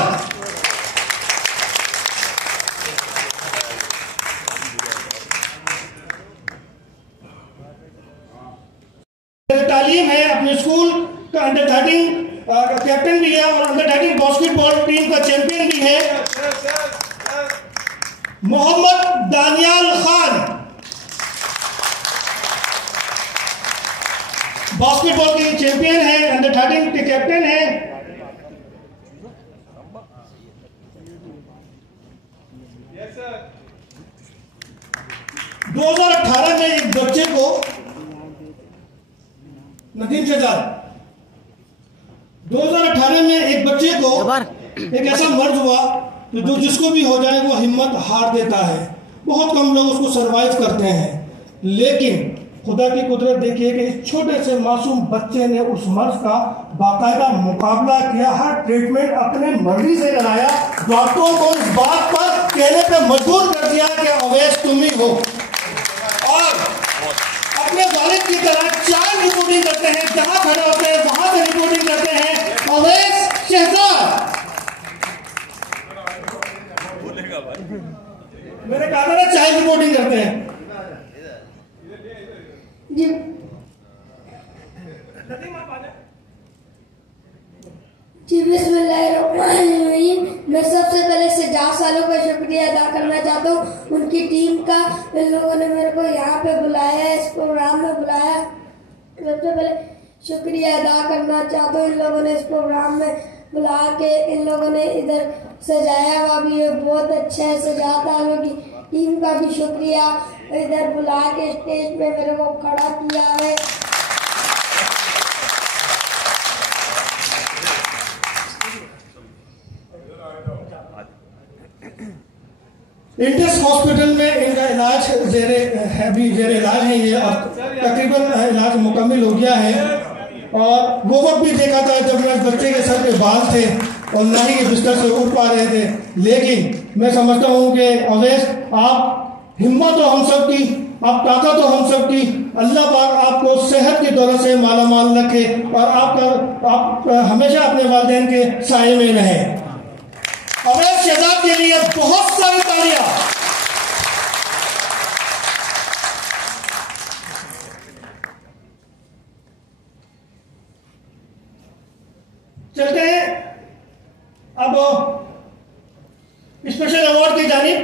तालीम है, अपने स्कूल का अंडर 13 कैप्टन भी है और अंडर 13 बास्केटबॉल टीम का चैंपियन भी है। मोहम्मद दानियाल खान बास्केटबॉल के चैंपियन है, अंडर 13 के कैप्टन है। Yes sir. 2018 में एक बच्चे को नदीम शहजाद 2018 में एक बच्चे को एक ऐसा मर्ज हुआ तो जो जिसको भी हो जाए वो हिम्मत हार देता है। बहुत कम लोग उसको सरवाइव करते हैं, लेकिन खुदा की कुदरत देखिए कि इस छोटे से मासूम बच्चे ने उस मर्ज का बाकायदा मुकाबला किया, हर ट्रीटमेंट अपने मर्जी से कराया, डॉक्टरों को इस बात पर कहने पे मजबूर कर दिया कि अवैस तुम ही हो, और अपने वालिद की तरह 4 रिपोर्टिंग करते हैं, जहां खड़े होते हैं वहां से रिपोर्टिंग करते हैं। अवैस शहजाद मैंने कहा था ना 4 रिपोर्टिंग करते हैं जी। जी बिस्मिल्लाहिर्रहमानिर्रहीम। मैं सबसे पहले सज्जाद सालों का शुक्रिया अदा करना चाहता हूँ, उनकी टीम का। इन लोगों ने मेरे को यहाँ पे बुलाया, इस प्रोग्राम में बुलाया, सबसे पहले शुक्रिया अदा करना चाहता हूँ। इन लोगों ने इस प्रोग्राम में बुला के इन लोगों ने इधर सजाया हुआ भी है, बहुत अच्छा है। सजाद सालों की टीम का भी शुक्रिया, इधर बुला के स्टेज पे मेरे को खड़ा किया है। इंटेक्स हॉस्पिटल में इनका इलाज जेरे इलाज है ये, और तकरीबन इलाज मुकम्मल हो गया है। और वो वक्त भी देखा था जब मैं बच्चे के सर पे बाल थे और ना ही ये बिस्तर से उठ पा रहे थे, लेकिन मैं समझता हूँ कि अवैस आप हिम्मत हो हम सब की, आप ताकत हो हम सब की। अल्लाह पाक आपको सेहत की दौलत से माला माल रखे और आप हमेशा अपने वालिदैन के साए में रहे। अवैस शहजाद के लिए बहुत सारी तालियां। चलते हैं अब स्पेशल अवार्ड की जानिब।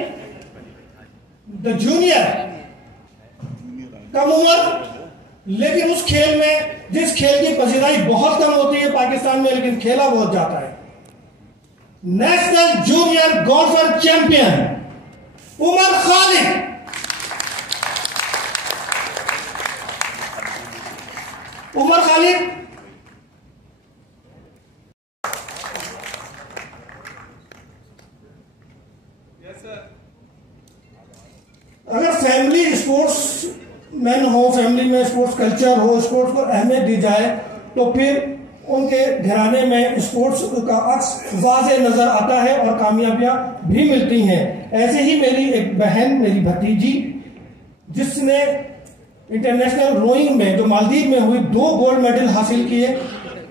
द जूनियर कम उम्र, लेकिन उस खेल में जिस खेल की पसीदाई बहुत कम होती है पाकिस्तान में, लेकिन खेला बहुत जाता है। National junior golfer champion Umar Khalid. Umar Khalid अगर फैमिली स्पोर्ट्स मैन हो, फैमिली में स्पोर्ट्स कल्चर हो, स्पोर्ट्स को अहमियत दी जाए, तो फिर उनके घराने में स्पोर्ट्स का अक्स वाज़े नजर आता है और कामयाबियां भी मिलती हैं। ऐसे ही मेरी एक बहन, मेरी भतीजी, जिसने इंटरनेशनल रोइंग में जो मालदीव में हुई 2 गोल्ड मेडल हासिल किए,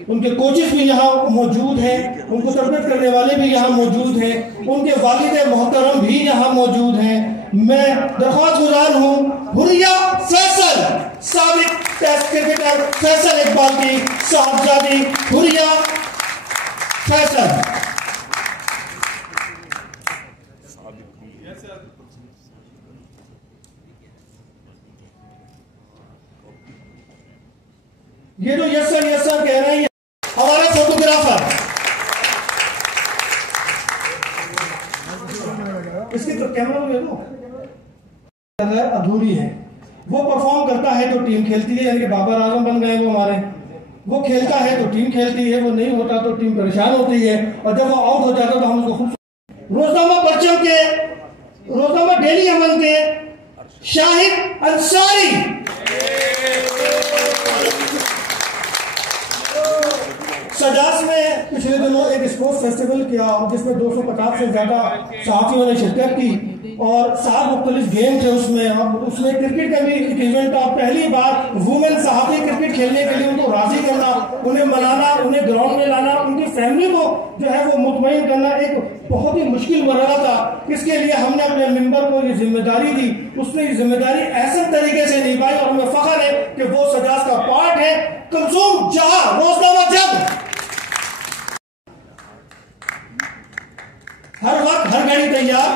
उनके कोचेस भी यहाँ मौजूद हैं, उनको तरबियत करने वाले भी यहाँ मौजूद हैं, उनके वालिद मोहतरम भी यहाँ मौजूद हैं। मैं दरख्वास्त गुजार हूँ हुरिया फैसल, साबिक टेस्ट क्रिकेटर फैसल इकबाल की साहबजादी हुरिया फैसल। ये जो यस सर कह रहे हैं हमारे फोटोग्राफर, इसकी तो कैमरा ले लो, अधूरी है। वो परफॉर्म करता है तो टीम खेलती है, यानी कि बाबर आजम बन गए वो हमारे। वो खेलता है तो टीम खेलती है, वो नहीं होता तो टीम परेशान होती है, और जब वो आउट हो जाता तो हम उसको खूब। रोजनामा परचम के, रोजनामा डेली अमन के शाहिद अंसारी, सजास में पिछले दिनों एक स्पोर्ट्स फेस्टिवल किया जिसमें 250 से ज्यादा सहाफियों ने शिरकत की और 7 मुख्तलिफ गेम थे उसमें क्रिकेट का भी एक इवेंट था। पहली बार वुमेन सहाफी क्रिकेट खेलने के लिए उनको राजी करना, उन्हें मनाना, उन्हें ग्राउंड में लाना, उनकी फैमिली को जो है वो मुतमईन करना एक बहुत ही मुश्किल मरहला था। इसके लिए हमने अपने मेंबर को ये जिम्मेदारी दी, उसने ये जिम्मेदारी ऐसे तरीके से निभाई और हमें फख्र है कि वो सजास का पार्ट है। कुलसूम जहां, रोजनामा जब, हर वक्त हर घड़ी तैयार।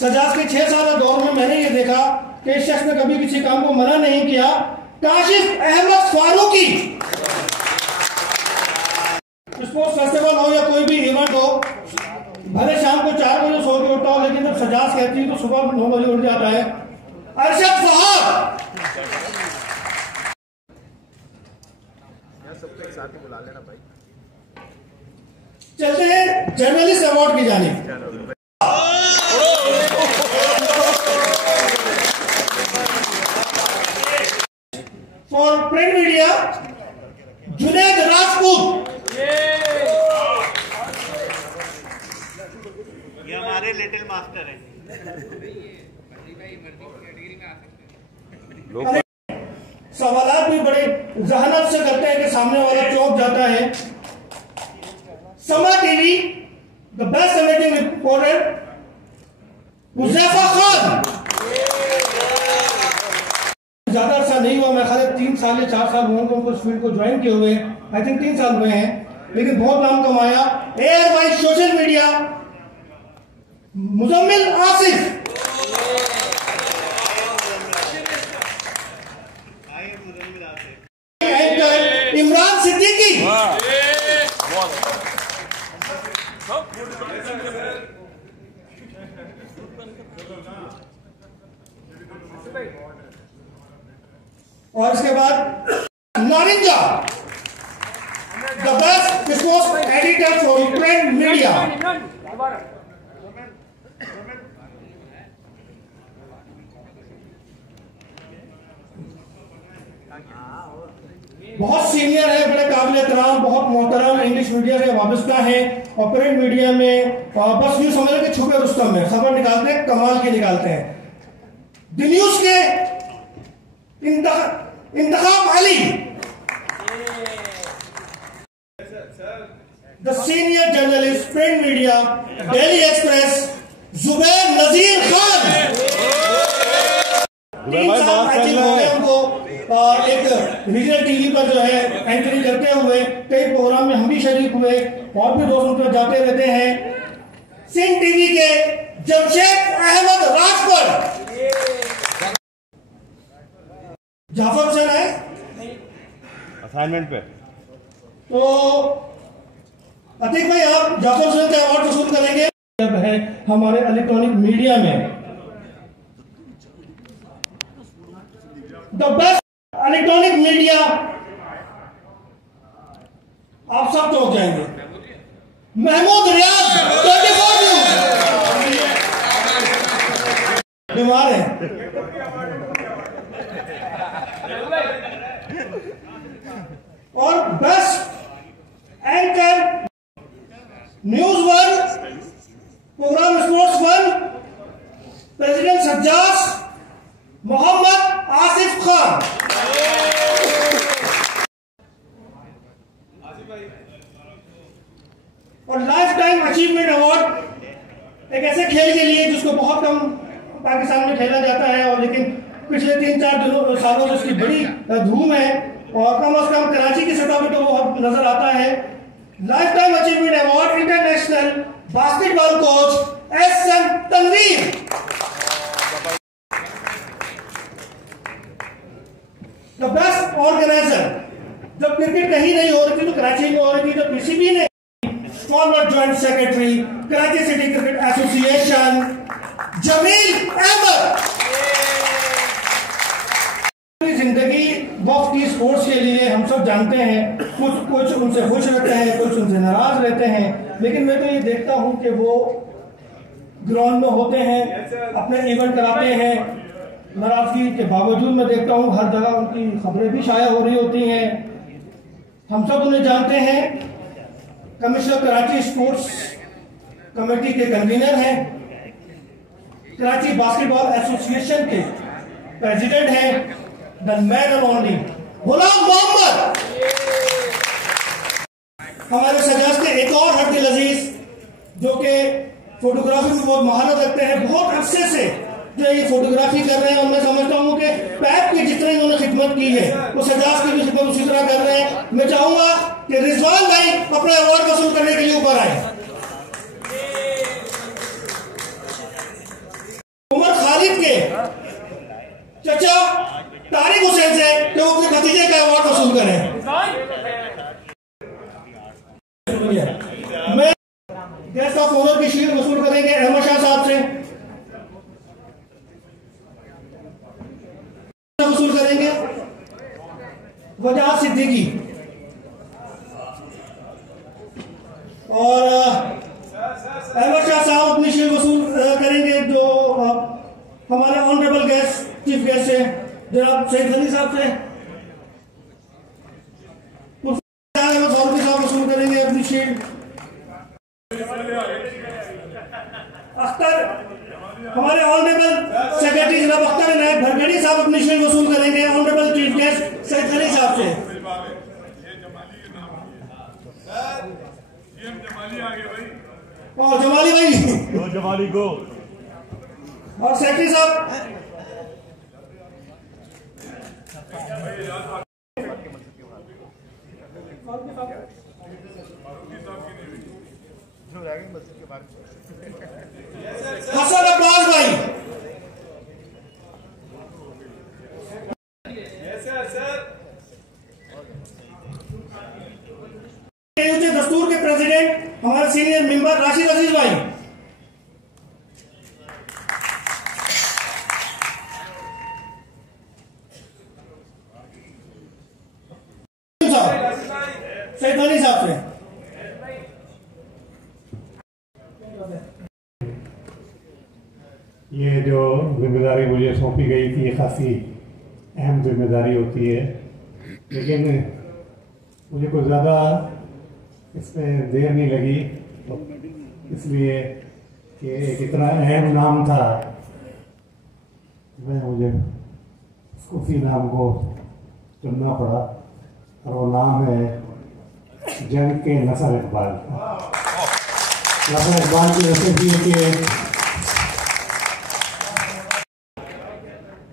सजास के 6 साल दौर में मैंने ये देखा कि इस शख्स ने कभी किसी काम को मना नहीं किया। काशिफ अहमद फारूकी, स्पोर्ट्स फेस्टिवल हो या कोई भी इवेंट हो, भले शाम को 4 बजे सो के उठता हो, लेकिन जब सजास कहती है तो सुबह 9 बजे उठ जाता है। अरशद साहब, चलते हैं जर्नलिस्ट अवार्ड की जानिब। For print media Junaid Rajput, ये हमारे लिटिल मास्टर हैं। सवालात भी बड़े जहानत से करते हैं कि सामने वाला चौंक जाता है। समा TV the best emitting reporter Huzaifa Khan, ज्यादा अर्सा नहीं हुआ, मैं ख्याल 3 साल या 4 साल हुए उनको इस फील्ड को ज्वाइन किए हुए, आई थिंक 3 साल हुए हैं, लेकिन बहुत नाम कमाया। एयर वाइज social media Muzammil Asif, anchor Imran Siddiqui, और इसके बाद नारिंजा the best sports editor for print media. बहुत सीनियर है, बड़े काबिल एहतराम, बहुत मोहतरम, इंग्लिश मीडिया से वाबस्ता है और प्रिंट मीडिया में बस यूं समझ के छुपे रुस्तम में खबर निकालते हैं, कमाल की निकालते हैं। द न्यूज के Intikhab Ali, the senior journalist print media daily express Zubair Nazir Khan, 3 साल मैचिंग हो गए उनको एक रीजनल टीवी पर जो है एंकरिंग करते हुए, कई प्रोग्राम में हम भी शरीक हुए और भी दोस्त उन पर जाते रहते हैं। सिंह टीवी के जमशेद अहमद राजपुर, जाफर हुसैन आए असाइनमेंट पे, तो अतीक भाई आप जाफर हुसैन का अवार्ड वसूल करेंगे। है हमारे इलेक्ट्रॉनिक मीडिया में द बेस्ट इलेक्ट्रॉनिक मीडिया, आप सब चौंक जाएंगे। महमूद रियाज 24 न्यूज, बीमार है। और best anchor news 1 programme sports 1 president सज्जास मोहम्मद आसिफ खान। और लाइफ टाइम अचीवमेंट अवार्ड एक ऐसे खेल के लिए जिसको बहुत कम पाकिस्तान में खेला जाता है, और लेकिन पिछले 3-4 सालों से इसकी बड़ी धूम है और कम से कम कराची की सतह पर तो वो नजर आता है। Lifetime achievement award international basketball coach S M. Tanveer. The best organiser, जब क्रिकेट कहीं नहीं हो रही थी तो कराची में हो रही थी, तो पीसीबी ने former joint secretary Karachi city cricket association Jameel Ahmed, जिंदगी वक्त की स्पोर्ट्स के लिए हम सब जानते हैं, कुछ उनसे खुश रहते हैं, कुछ उनसे नाराज रहते हैं, लेकिन मैं तो ये देखता हूं कि वो ग्राउंड में होते हैं, अपने इवेंट कराते हैं, नाराजगी के बावजूद मैं देखता हूँ हर जगह उनकी खबरें भी शाया हो रही होती हैं। हम सब उन्हें जानते हैं, कमिश्नर कराची स्पोर्ट्स कमेटी के कन्वीनर हैं, कराची बास्केटबॉल एसोसिएशन के प्रेसिडेंट हैं, द मैन एंड ओनली गुलाम मोहम्मद। हमारे सजाद के एक और हफ्ते अजीज जो कि फोटोग्राफी में बहुत महारत रखते हैं, बहुत अरसे से जो ये फोटोग्राफी कर रहे हैं, और मैं समझता हूँ कि पैप की जितनी इन्होंने खिदमत की है वो सजाद की भी खिदमत उसी तरह कर रहे हैं। मैं चाहूंगा कि रिजवान भाई अपना अवार्ड वसूल करने के लिए ऊपर आए। उमर खालिद के चचा तारिक हुसैन से कि वो अपने भतीजे का अवार्ड वसूल करें। मैं गेस्ट ऑफ ऑनर की शील्ड वसूल करेंगे अहमद शाह साहब से, वसूल करेंगे वजह सिद्दीकी, और अहमद शाह साहब अपनी शील्ड वसूल करेंगे जो हमारे ऑनरेबल गेस्ट चीफ गेस्ट है जनाब सईद अली साहब से। साहब वसूल करेंगे अपनी शील्ड। अख्तर हमारे ऑनरेबल सेक्रेटरी जनाब अख्तर नायक भरगड़ी साहब अपनी शील्ड वसूल करेंगे honourable chief guest Saeed Ali sahab से। और जमाली भाई जमाली को और सेक्रेटरी साहब हसन अब्बास भाई, दस्तूर के प्रेसिडेंट हमारे सीनियर मेंबर राशिद अजीज भाई, सईद अली साहब से। ये जो जिम्मेदारी मुझे सौंपी गई थी ये काफ़ी अहम जिम्मेदारी होती है, लेकिन मुझे कुछ ज़्यादा इसमें देर नहीं लगी, तो इसलिए कि एक इतना अहम नाम था मुझे उसी नाम को चुनना पड़ा, और वो नाम है जंग के नसर इकबाल। नसर इकबाल की वजह भी है कि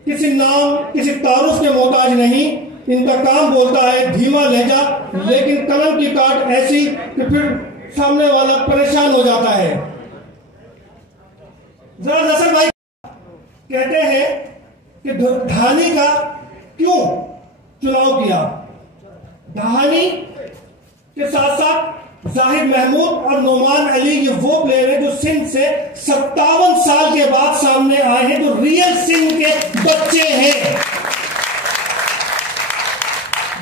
किसी नाम किसी तारुफ के मोहताज नहीं, इनका काम बोलता है धीमा लहजा, लेकिन कलम की काट ऐसी कि फिर सामने वाला परेशान हो जाता है। जरा नसर भाई कहते हैं कि धानी का क्यों चुनाव किया। धानी के साथ साथ जाहिद महमूद और नोमान अली ये वो प्लेयर है जो सिंध से 57 साल के बाद सामने आए हैं, जो रियल सिंध के बच्चे हैं।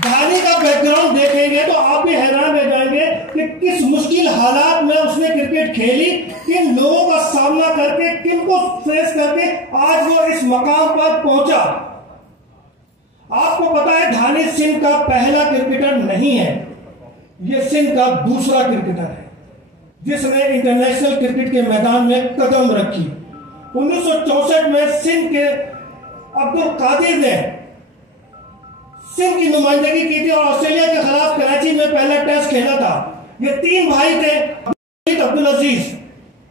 धानी का बैकग्राउंड देखेंगे तो आप भी हैरान रह जाएंगे कि किस मुश्किल हालात में उसने क्रिकेट खेली, किन लोगों का सामना करके, किन को फेस करके आज वो इस मकाम पर पहुंचा। आपको पता है धानी सिंध का पहला क्रिकेटर नहीं है, ये सिंध का दूसरा क्रिकेटर है जिसने इंटरनेशनल क्रिकेट के मैदान में कदम रखी। 1964 में सिंध के अब्दुल कादिर ने सिंध की नुमाइंदगी की थी और ऑस्ट्रेलिया के खिलाफ कराची में पहला टेस्ट खेला था। ये तीन भाई थे, अब्दुल अजीज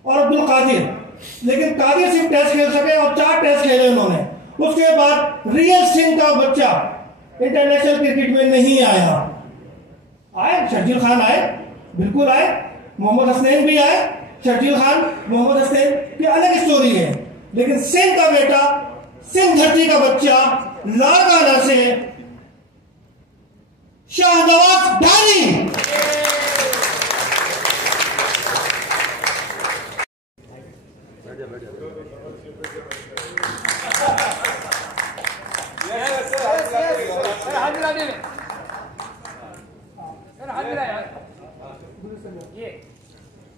और अब्दुल कादिर, लेकिन कादिर सिंह टेस्ट खेल सके और 4 टेस्ट खेले उन्होंने। उसके बाद रियल सिंह का बच्चा इंटरनेशनल क्रिकेट में नहीं आया। आए शर्जील खान आए, बिल्कुल आए, मोहम्मद हसनैन भी आए। शर्जील खान मोहम्मद हसनैन की अलग स्टोरी है, लेकिन सिंध का बेटा, सिंध धरती का बच्चा लाड़काना से शाहनवाज धानी।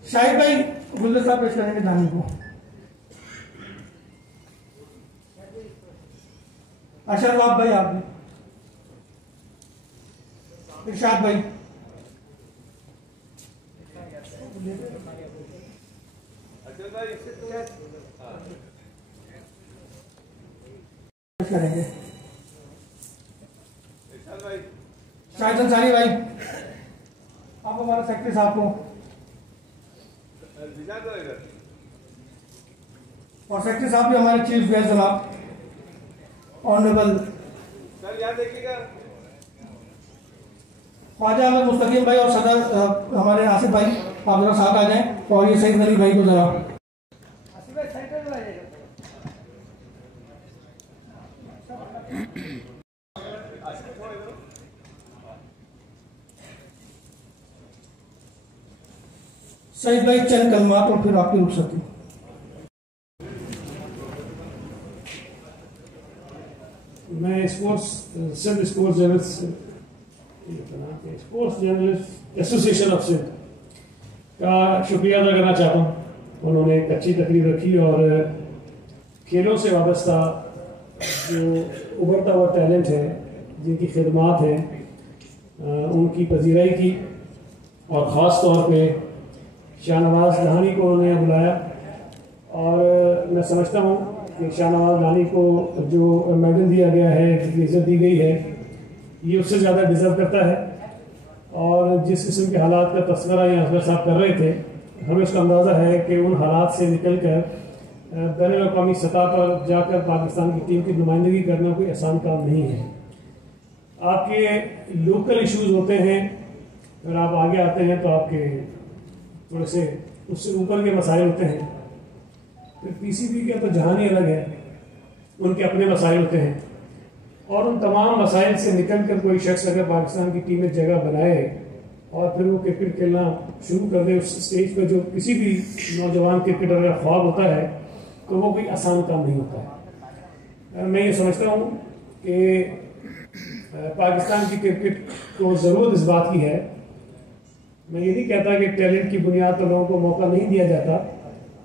शाहिद भाई गुलदस्ता पेश करेंगे धानी को। अशरफ भाई, आप भी, इरशाद भाई, करेंगे शाहिद अंसारी भाई, आप हमारे सेक्रेटरी साहब को और सेक्रेटरी साहब भी हमारे चीफ गेस्ट जनाब ऑनरेबल ख्वाजा अहमद मुस्तकीम भाई और सदर हमारे आसिफ भाई, आप जरा साथ आ जाएं और ये सईद अली भाई को जरा सईद भाई चंद कलमात और फिर आपकी रुखसती। मैं sports journalist association of Sindh का शुक्रिया अदा करना चाहता हूँ। उन्होंने एक अच्छी तकरीर रखी और खेलों से वाबस्ता जो उभरता हुआ टैलेंट है, जिनकी खिदमात हैं, उनकी पजीराई की और ख़ास तौर पे शाहनवाज धानी को उन्होंने बुलाया। और मैं समझता हूँ कि शाहनवाज धानी को जो मेडल दिया गया है, जितनी इज्जत दी गई है, ये उससे ज़्यादा डिज़र्व करता है। और जिस किस्म के हालात का तस्करा ये अफसर साहब कर रहे थे, हमें उसका अंदाज़ा है कि उन हालात से निकल कर बैनुल-अक़वामी सतह पर जाकर पाकिस्तान की टीम की नुमाइंदगी करना कोई आसान काम नहीं है। आपके लोकल इश्यूज़ होते हैं, अगर आप आगे आते हैं तो आपके थोड़े से उससे ऊपर के मसाइल होते हैं। फिर पीसीबी का तो जहान ही अलग है, उनके अपने मसाइल होते हैं। और उन तमाम मसाइल से निकल कर कोई शख्स अगर पाकिस्तान की टीम में जगह बनाए और फिर वो क्रिकेट खेलना शुरू कर दे उस स्टेज पर जो किसी भी नौजवान क्रिकेटर का ख्वाब होता है, तो वो कोई आसान काम नहीं होता है। मैं ये समझता हूँ कि पाकिस्तान की क्रिकेट को ज़रूरत इस बात की है, मैं ये नहीं कहता कि टैलेंट की बुनियाद पर लोगों को मौका नहीं दिया जाता,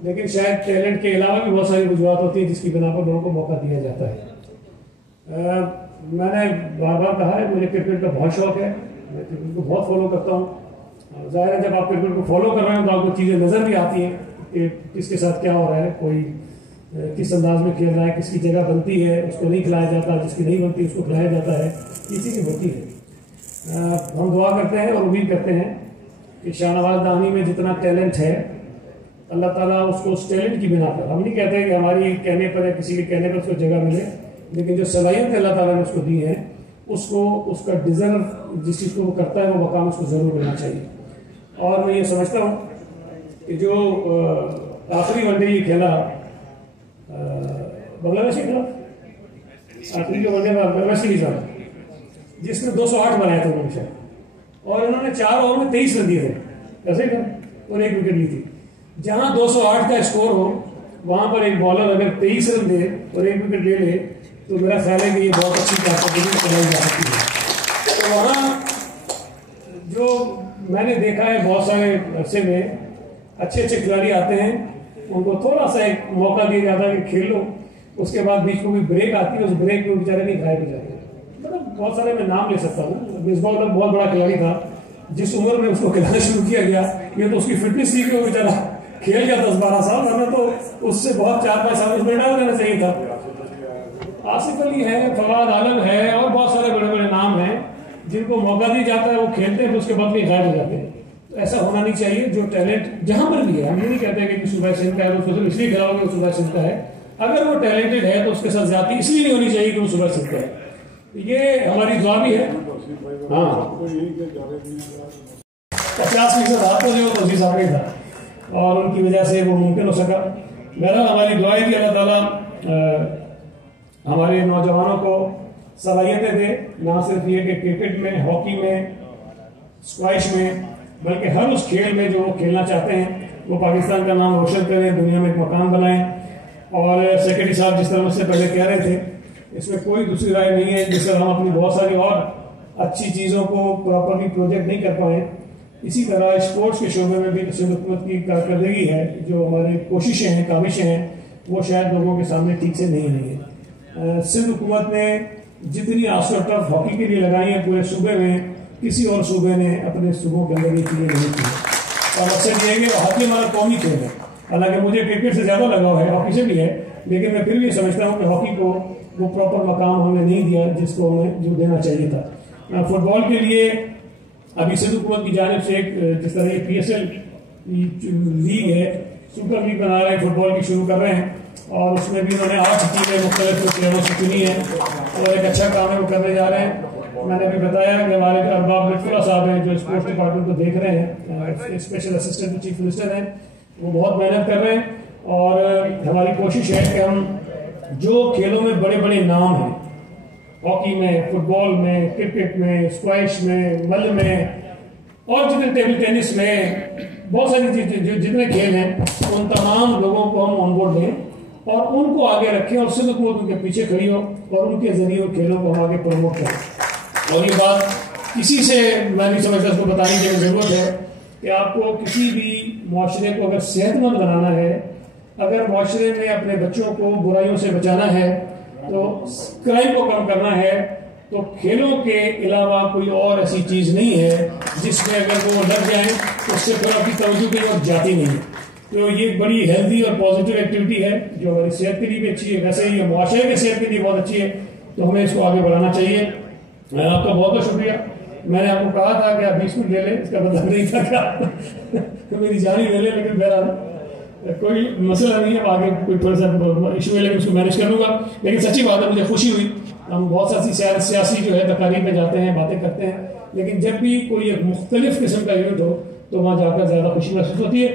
लेकिन शायद टैलेंट के अलावा भी बहुत सारी वजूहत होती है जिसकी बिना पर लोगों को मौका दिया जाता है। मैंने बार बार कहा है, मुझे क्रिकेट का बहुत शौक है, मैं क्रिकेट को बहुत फॉलो करता हूँ। ज़ाहिर है जब आप क्रिकेट को फॉलो कर रहे हो तो आपको चीज़ें नज़र भी आती हैं कि किसके साथ क्या हो रहा है, कोई किस अंदाज में खेल रहा है, किसकी जगह बनती है उसको नहीं खिलाया जाता, जिसकी नहीं बनती उसको खिलाया जाता है, किसी की होती है। हम दुआ करते हैं और उम्मीद करते हैं कि शाहनवाज धानी में जितना टैलेंट है, अल्लाह ताला उसको उस टैलेंट की बिना पर, हम नहीं कहते कि हमारी कहने पर या किसी के कहने पर उसको जगह मिले, लेकिन जो सलाहियत अल्लाह ताला ने उसको दी है, उसको उसका डिज़र्व जिस चीज़ को वो करता है वो मकाम उसको ज़रूर मिलना चाहिए। और मैं ये समझता हूँ कि जो आखिरी वनडे ये खेला बांग्लादेश के खिलाफ, आखिरी जो वनडे बांग्लादेश के खिलाफ, जिसमें 208 बनाए थे उन्होंने शायद, और उन्होंने 4 ओवर में 23 रन दिए थे, ऐसे ही और 1 विकेट ली थी। जहां 208 का स्कोर हो, वहां पर एक बॉलर अगर 23 रन दे और 1 विकेट ले ले, तो मेरा ख्याल है कि ये बहुत अच्छी कारकर्दगी चलाई जा सकती है। तो वहाँ जो मैंने देखा है, बहुत सारे अरसे में अच्छे अच्छे खिलाड़ी आते हैं, उनको थोड़ा सा एक मौका दिया जाता है कि खेल लो, उसके बाद बीच में कोई ब्रेक आती है, उस ब्रेक में बेचारे नहीं खाए जाते। मतलब बहुत सारे मैं नाम ले सकता हूँ। मिसबाह बहुत बड़ा खिलाड़ी था, जिस उम्र में उसको खिलाना शुरू किया गया, ये तो उसकी फिटनेस थी कि वो बेचारा खेल गया 10-12 साल, हमें तो उससे बहुत 4-5 साल उसमें डाल देना चाहिए था। आसिफ अली है, फवाद आलम है और बहुत सारे बड़े बड़े नाम हैं जिनको मौका दिया जाता है, वो खेलते हैं, उसके बाद नहीं गायब हो जाते हैं। तो ऐसा होना नहीं चाहिए। जो टैलेंट जहां पर भी है, हम ये नहीं कहते कि सुभाष सिंह का है तो उसको इसलिए खिलाओगे वो सुभाष सिंह का है, अगर वो टैलेंटेड है तो उसके साथ ज्यादती इसलिए नहीं होनी चाहिए कि वो सुभाष सिंह का है। ये हमारी दुआ भी है। हाँ, 50% आपको जो तोसी साहब का था और उनकी वजह से वो मुमकिन हो सका। बहरहाल हमारी दुआ है कि अल्लाह ताला हमारे नौजवानों को सलाहियतें दे, ना सिर्फ ये कि क्रिकेट में, हॉकी में, स्क्वैश में, बल्कि हर उस खेल में जो वो खेलना चाहते हैं वो पाकिस्तान का नाम रोशन करें, दुनिया में एक मकाम बनाएं। और सेक्रेटरी साहब जिस तरह मुझसे पहले कह रहे थे, इसमें कोई दूसरी राय नहीं है। जिस तरह हम अपनी बहुत सारी और अच्छी चीज़ों को प्रॉपरली प्रोजेक्ट नहीं कर पाए, इसी तरह स्पोर्ट्स के शोबे में भी हुकूमत की कारकर्दगी है, जो हमारी कोशिशें हैं, काविशें हैं, वो शायद लोगों के सामने ठीक से नहीं आई है। सिंध हुकूमत ने जितनी आस्ट्रो टर्फ हॉकी के लिए लगाई है पूरे सूबे में, किसी और सूबे ने अपने सूबों के अंदर ये चीज़ें नहीं की। और मकसद ये है कि हॉकी हमारा कौमी खेल है। हालांकि मुझे क्रिकेट से ज़्यादा लगाव है, हॉकी से भी है, लेकिन मैं फिर भी समझता हूँ कि हॉकी को वो प्रॉपर मकाम हमने नहीं दिया जिसको हमें जो देना चाहिए था। फुटबॉल के लिए अभी सिंध हुकूमत की जानिब से एक जिस तरह ये PSL लीग है, सुपर लीग बना रहे हैं, फुटबॉल की शुरू कर रहे हैं, और उसमें भी उन्होंने 8 टीमें मुख्तलिफ प्लेयरों से चुनी है और एक अच्छा काम है वो करने जा रहे हैं। मैंने भी बताया कि हमारे अरबाब लुत्फुल्लाह साहब हैं जो स्पोर्ट्स डिपार्टमेंट को देख रहे हैं, स्पेशल असिस्टेंट चीफ मिनिस्टर हैं, वो बहुत मेहनत कर रहे हैं। और हमारी कोशिश है कि हम जो खेलों में बड़े बड़े नाम हैं, हॉकी में, फुटबॉल में, क्रिकेट में, स्क्वैश में, मल्ल में और जितने टेबल टेनिस में, बहुत सारी जितने खेल हैं, उन तमाम लोगों को हम ऑनबोर्ड लें और उनको आगे रखें और सिंध हुकूमत उनके पीछे खड़ी हो और उनके जरिए खेलों को हम आगे प्रमोट करें। और ये बात किसी से मैं नहीं समझता उसको बताने की जरूरत है कि आपको किसी भी मुआशरे को अगर सेहतमंद बनाना है, अगर मुआशरे में अपने बच्चों को बुराइयों से बचाना है, तो क्राइम को कम करना है, तो खेलों के अलावा कोई और ऐसी चीज़ नहीं है जिसमें अगर वो लग जाए तो उससे फिर आपकी तवज्जो कहीं और जाती नहीं है। तो ये बड़ी हेल्दी और पॉजिटिव एक्टिविटी है जो हमारी सेहत के लिए भी अच्छी है, वैसे ही मुआशरे की सेहत के लिए बहुत अच्छी है, तो हमें इसको आगे बढ़ाना चाहिए। आपका बहुत बहुत शुक्रिया। मैंने आपको कहा था कि आप 20 मिनट ले लें, इसका मतलब नहीं था कि मेरी जान ही ले लें, लेकिन बहरहाल कोई मसला नहीं है, आगे कोई थोड़ा सा इशू है लेकिन उसको मैनेज कर लूँगा। लेकिन सच्ची बात है, मुझे खुशी हुई। हम बहुत सारी सियासी जो है तकारीब में जाते हैं, बातें करते हैं, लेकिन जब भी कोई एक मुख्तलिफ किस्म का इवेंट हो तो वहाँ जाकर ज़्यादा खुशी महसूस होती है।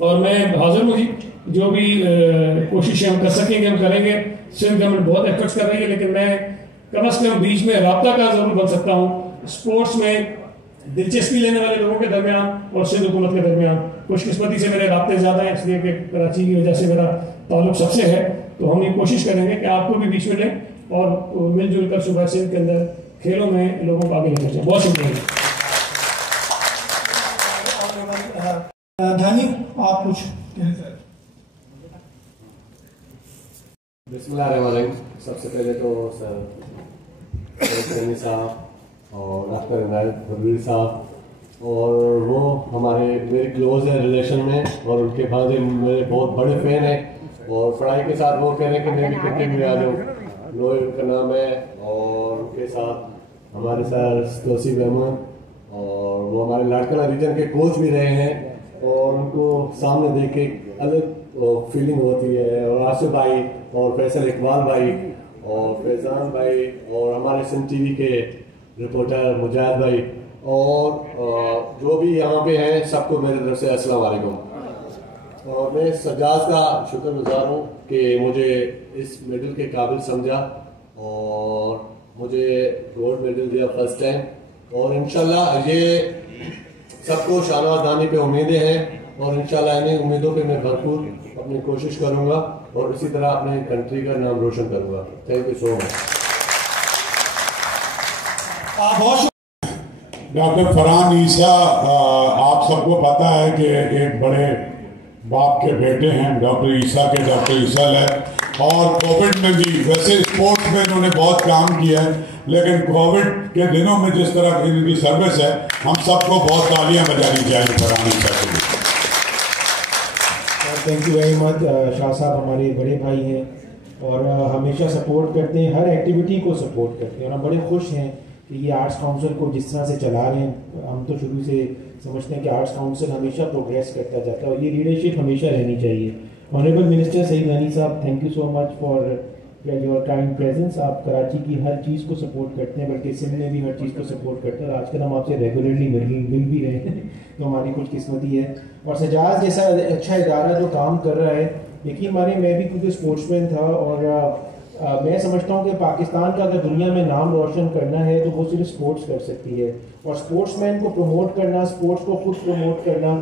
और मैं हाजिर हूँ जी, जो भी कोशिशें हम कर सकेंगे हम करेंगे। सिंध गवर्नमेंट बहुत एफर्ट्स कर रही है, लेकिन मैं कम अज़ कम बीच में राब्ता का जरूर बन सकता हूँ स्पोर्ट्स में दिलचस्पी लेने वाले लोगों के दरमियान और सिंध हुकूमत के दरमियान। खुशकिस्मती से मेरे राब्ते ज़्यादा हैं, इसलिए कि कराची की वजह से मेरा ताल्लुक सबसे है, तो हम ये कोशिश करेंगे कि आपको भी बीच में लें और मिलजुल कर सुबह सिंध के अंदर खेलों में लोगों को आगे लेकर जाए। बहुत शुक्रिया। धानी आप कुछ कहें सर? बिस्मिल्लाहिर्रहमानिर्रहीम। सबसे पहले तो सर साहब और डॉक्टर इनायत फरवीर साहब, और वो हमारे मेरे क्लोज है रिलेशन में, और उनके भांजे मेरे बहुत बड़े फ़ैन हैं, और पढ़ाई के साथ वो कह रहे हैं कि मैं भी क्रिकेट में आ जाऊँ। नोएल का नाम है, और उनके साथ हमारे सर तौसीफ अहमद, और वो हमारे लाड़कला रीजन के कोच भी रहे हैं, और उनको सामने देख के अलग फीलिंग होती है। और आसिफ भाई और फैसल इकबाल भाई और फैजान भाई और हमारे सिंध TV के रिपोर्टर मुजाहिद भाई और जो भी यहाँ पे हैं, सबको मेरी तरफ से अस्सलाम वालेकुम। और मैं सज्जाद का शुक्रगुजार हूँ कि मुझे इस मेडल के काबिल समझा और मुझे गोल्ड मेडल दिया फर्स्ट टाइम। और इंशाल्लाह ये सबको शाहनवाज दानी पे उम्मीदें हैं, और इंशाल्लाह इन्हीं उम्मीदों पे मैं भरपूर अपनी कोशिश करूँगा और इसी तरह अपने कंट्री का नाम रोशन करूँगा। Thank you so much. Doctor Farhan Isa, आप सबको पता है कि एक बड़े बाप के बेटे हैं डॉक्टर ईसा के, डॉक्टर ईसा है, और कोविड में भी वैसे स्पोर्ट्स में इन्होंने बहुत काम किया है, लेकिन कोविड के दिनों में जिस तरह इनकी सर्विस है, हम सबको बहुत तालियां बजानी चाहिए फरहान ईसा के लिए। Thank you very much. Shah साहब हमारे बड़े भाई हैं और हमेशा सपोर्ट करते हैं, हर एक्टिविटी को सपोर्ट करते हैं, और हम बड़े खुश हैं कि ये आर्ट्स काउंसिल को जिस तरह से चला रहे हैं। हम तो शुरू से समझते हैं कि आर्ट्स काउंसिल हमेशा प्रोग्रेस करता जाता है और ये लीडरशिप हमेशा रहनी चाहिए। ऑनरेबल मिनिस्टर सईद गनी साहब, thank you so much for your kind presence. आप कराची की हर चीज़ को सपोर्ट करते हैं, बल्कि सिंध में भी हर चीज़ को सपोर्ट करते हैं, और आजकल हम आपसे रेगुलरली मिल भी रहे हैं तो हमारी कुछ किस्मती है। और सजाज जैसा अच्छा इदारा जो काम कर रहा है, यकीन माने मैं भी क्योंकि स्पोर्ट्समैन था, और मैं समझता हूँ कि पाकिस्तान का अगर दुनिया में नाम रोशन करना है तो वो सिर्फ स्पोर्ट्स कर सकती है, और स्पोर्ट्समैन को प्रमोट करना, स्पोर्ट्स को खुद प्रमोट करना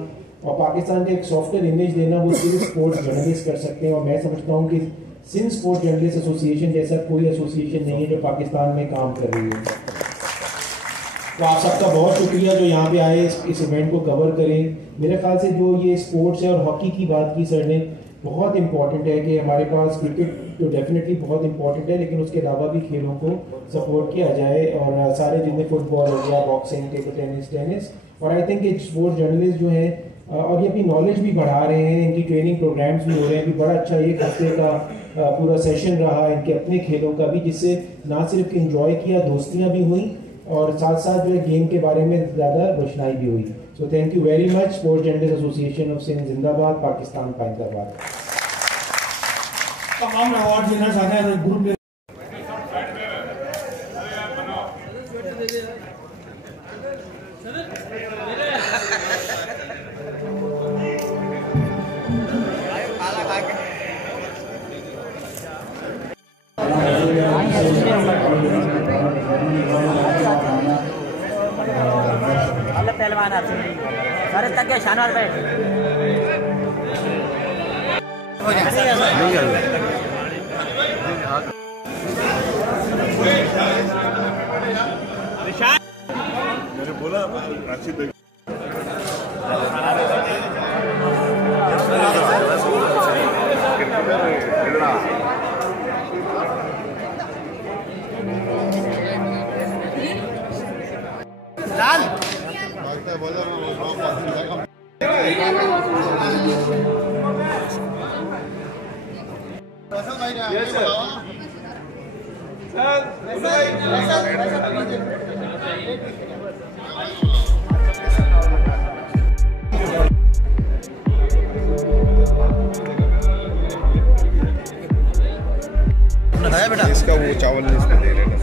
और पाकिस्तान का एक सॉफ्टवेयर इमेज देना, वो सिर्फ स्पोर्ट्स जर्नलिस्ट कर सकते हैं। और मैं समझता हूँ कि सिंध स्पोर्ट्स जर्नलिस्ट एसोसिएशन जैसा कोई एसोसिएशन नहीं है जो पाकिस्तान में काम कर रही है। तो आप सबका बहुत शुक्रिया जो यहाँ पे आए, इस इवेंट को कवर करें। मेरे ख्याल से जो ये स्पोर्ट्स है और हॉकी की बात की सर ने, बहुत इंपॉर्टेंट है कि हमारे पास क्रिकेट तो डेफिनेटली बहुत इंपॉर्टेंट है, लेकिन उसके अलावा भी खेलों को सपोर्ट किया जाए और सारे जितने फुटबॉल हो गया, बॉक्सिंग, टेबल टेनिस और आई थिंक स्पोर्ट्स जर्नलिस्ट जो हैं और ये अपनी नॉलेज भी बढ़ा रहे हैं, इनकी ट्रेनिंग प्रोग्राम्स भी हो रहे हैं। अभी बड़ा अच्छा एक हफ्ते का पूरा सेशन रहा इनके अपने खेलों का भी, जिससे ना सिर्फ इंजॉय किया, दोस्तियाँ भी हुई और साथ साथ जो है गेम के बारे में ज़्यादा रोशनाई भी हुई। So thank you very much. Sports journalist association of Sindh जिंदाबाद, पाकिस्तान पाइंदाबाद। तमाम अवार्ड देना चाहते हैं ग्रुप में। पहलवान आपसे सारे तक के शानवार बैठ मैंने बोला अच्छी इसका वो चावल इसमें दे रहे हैं।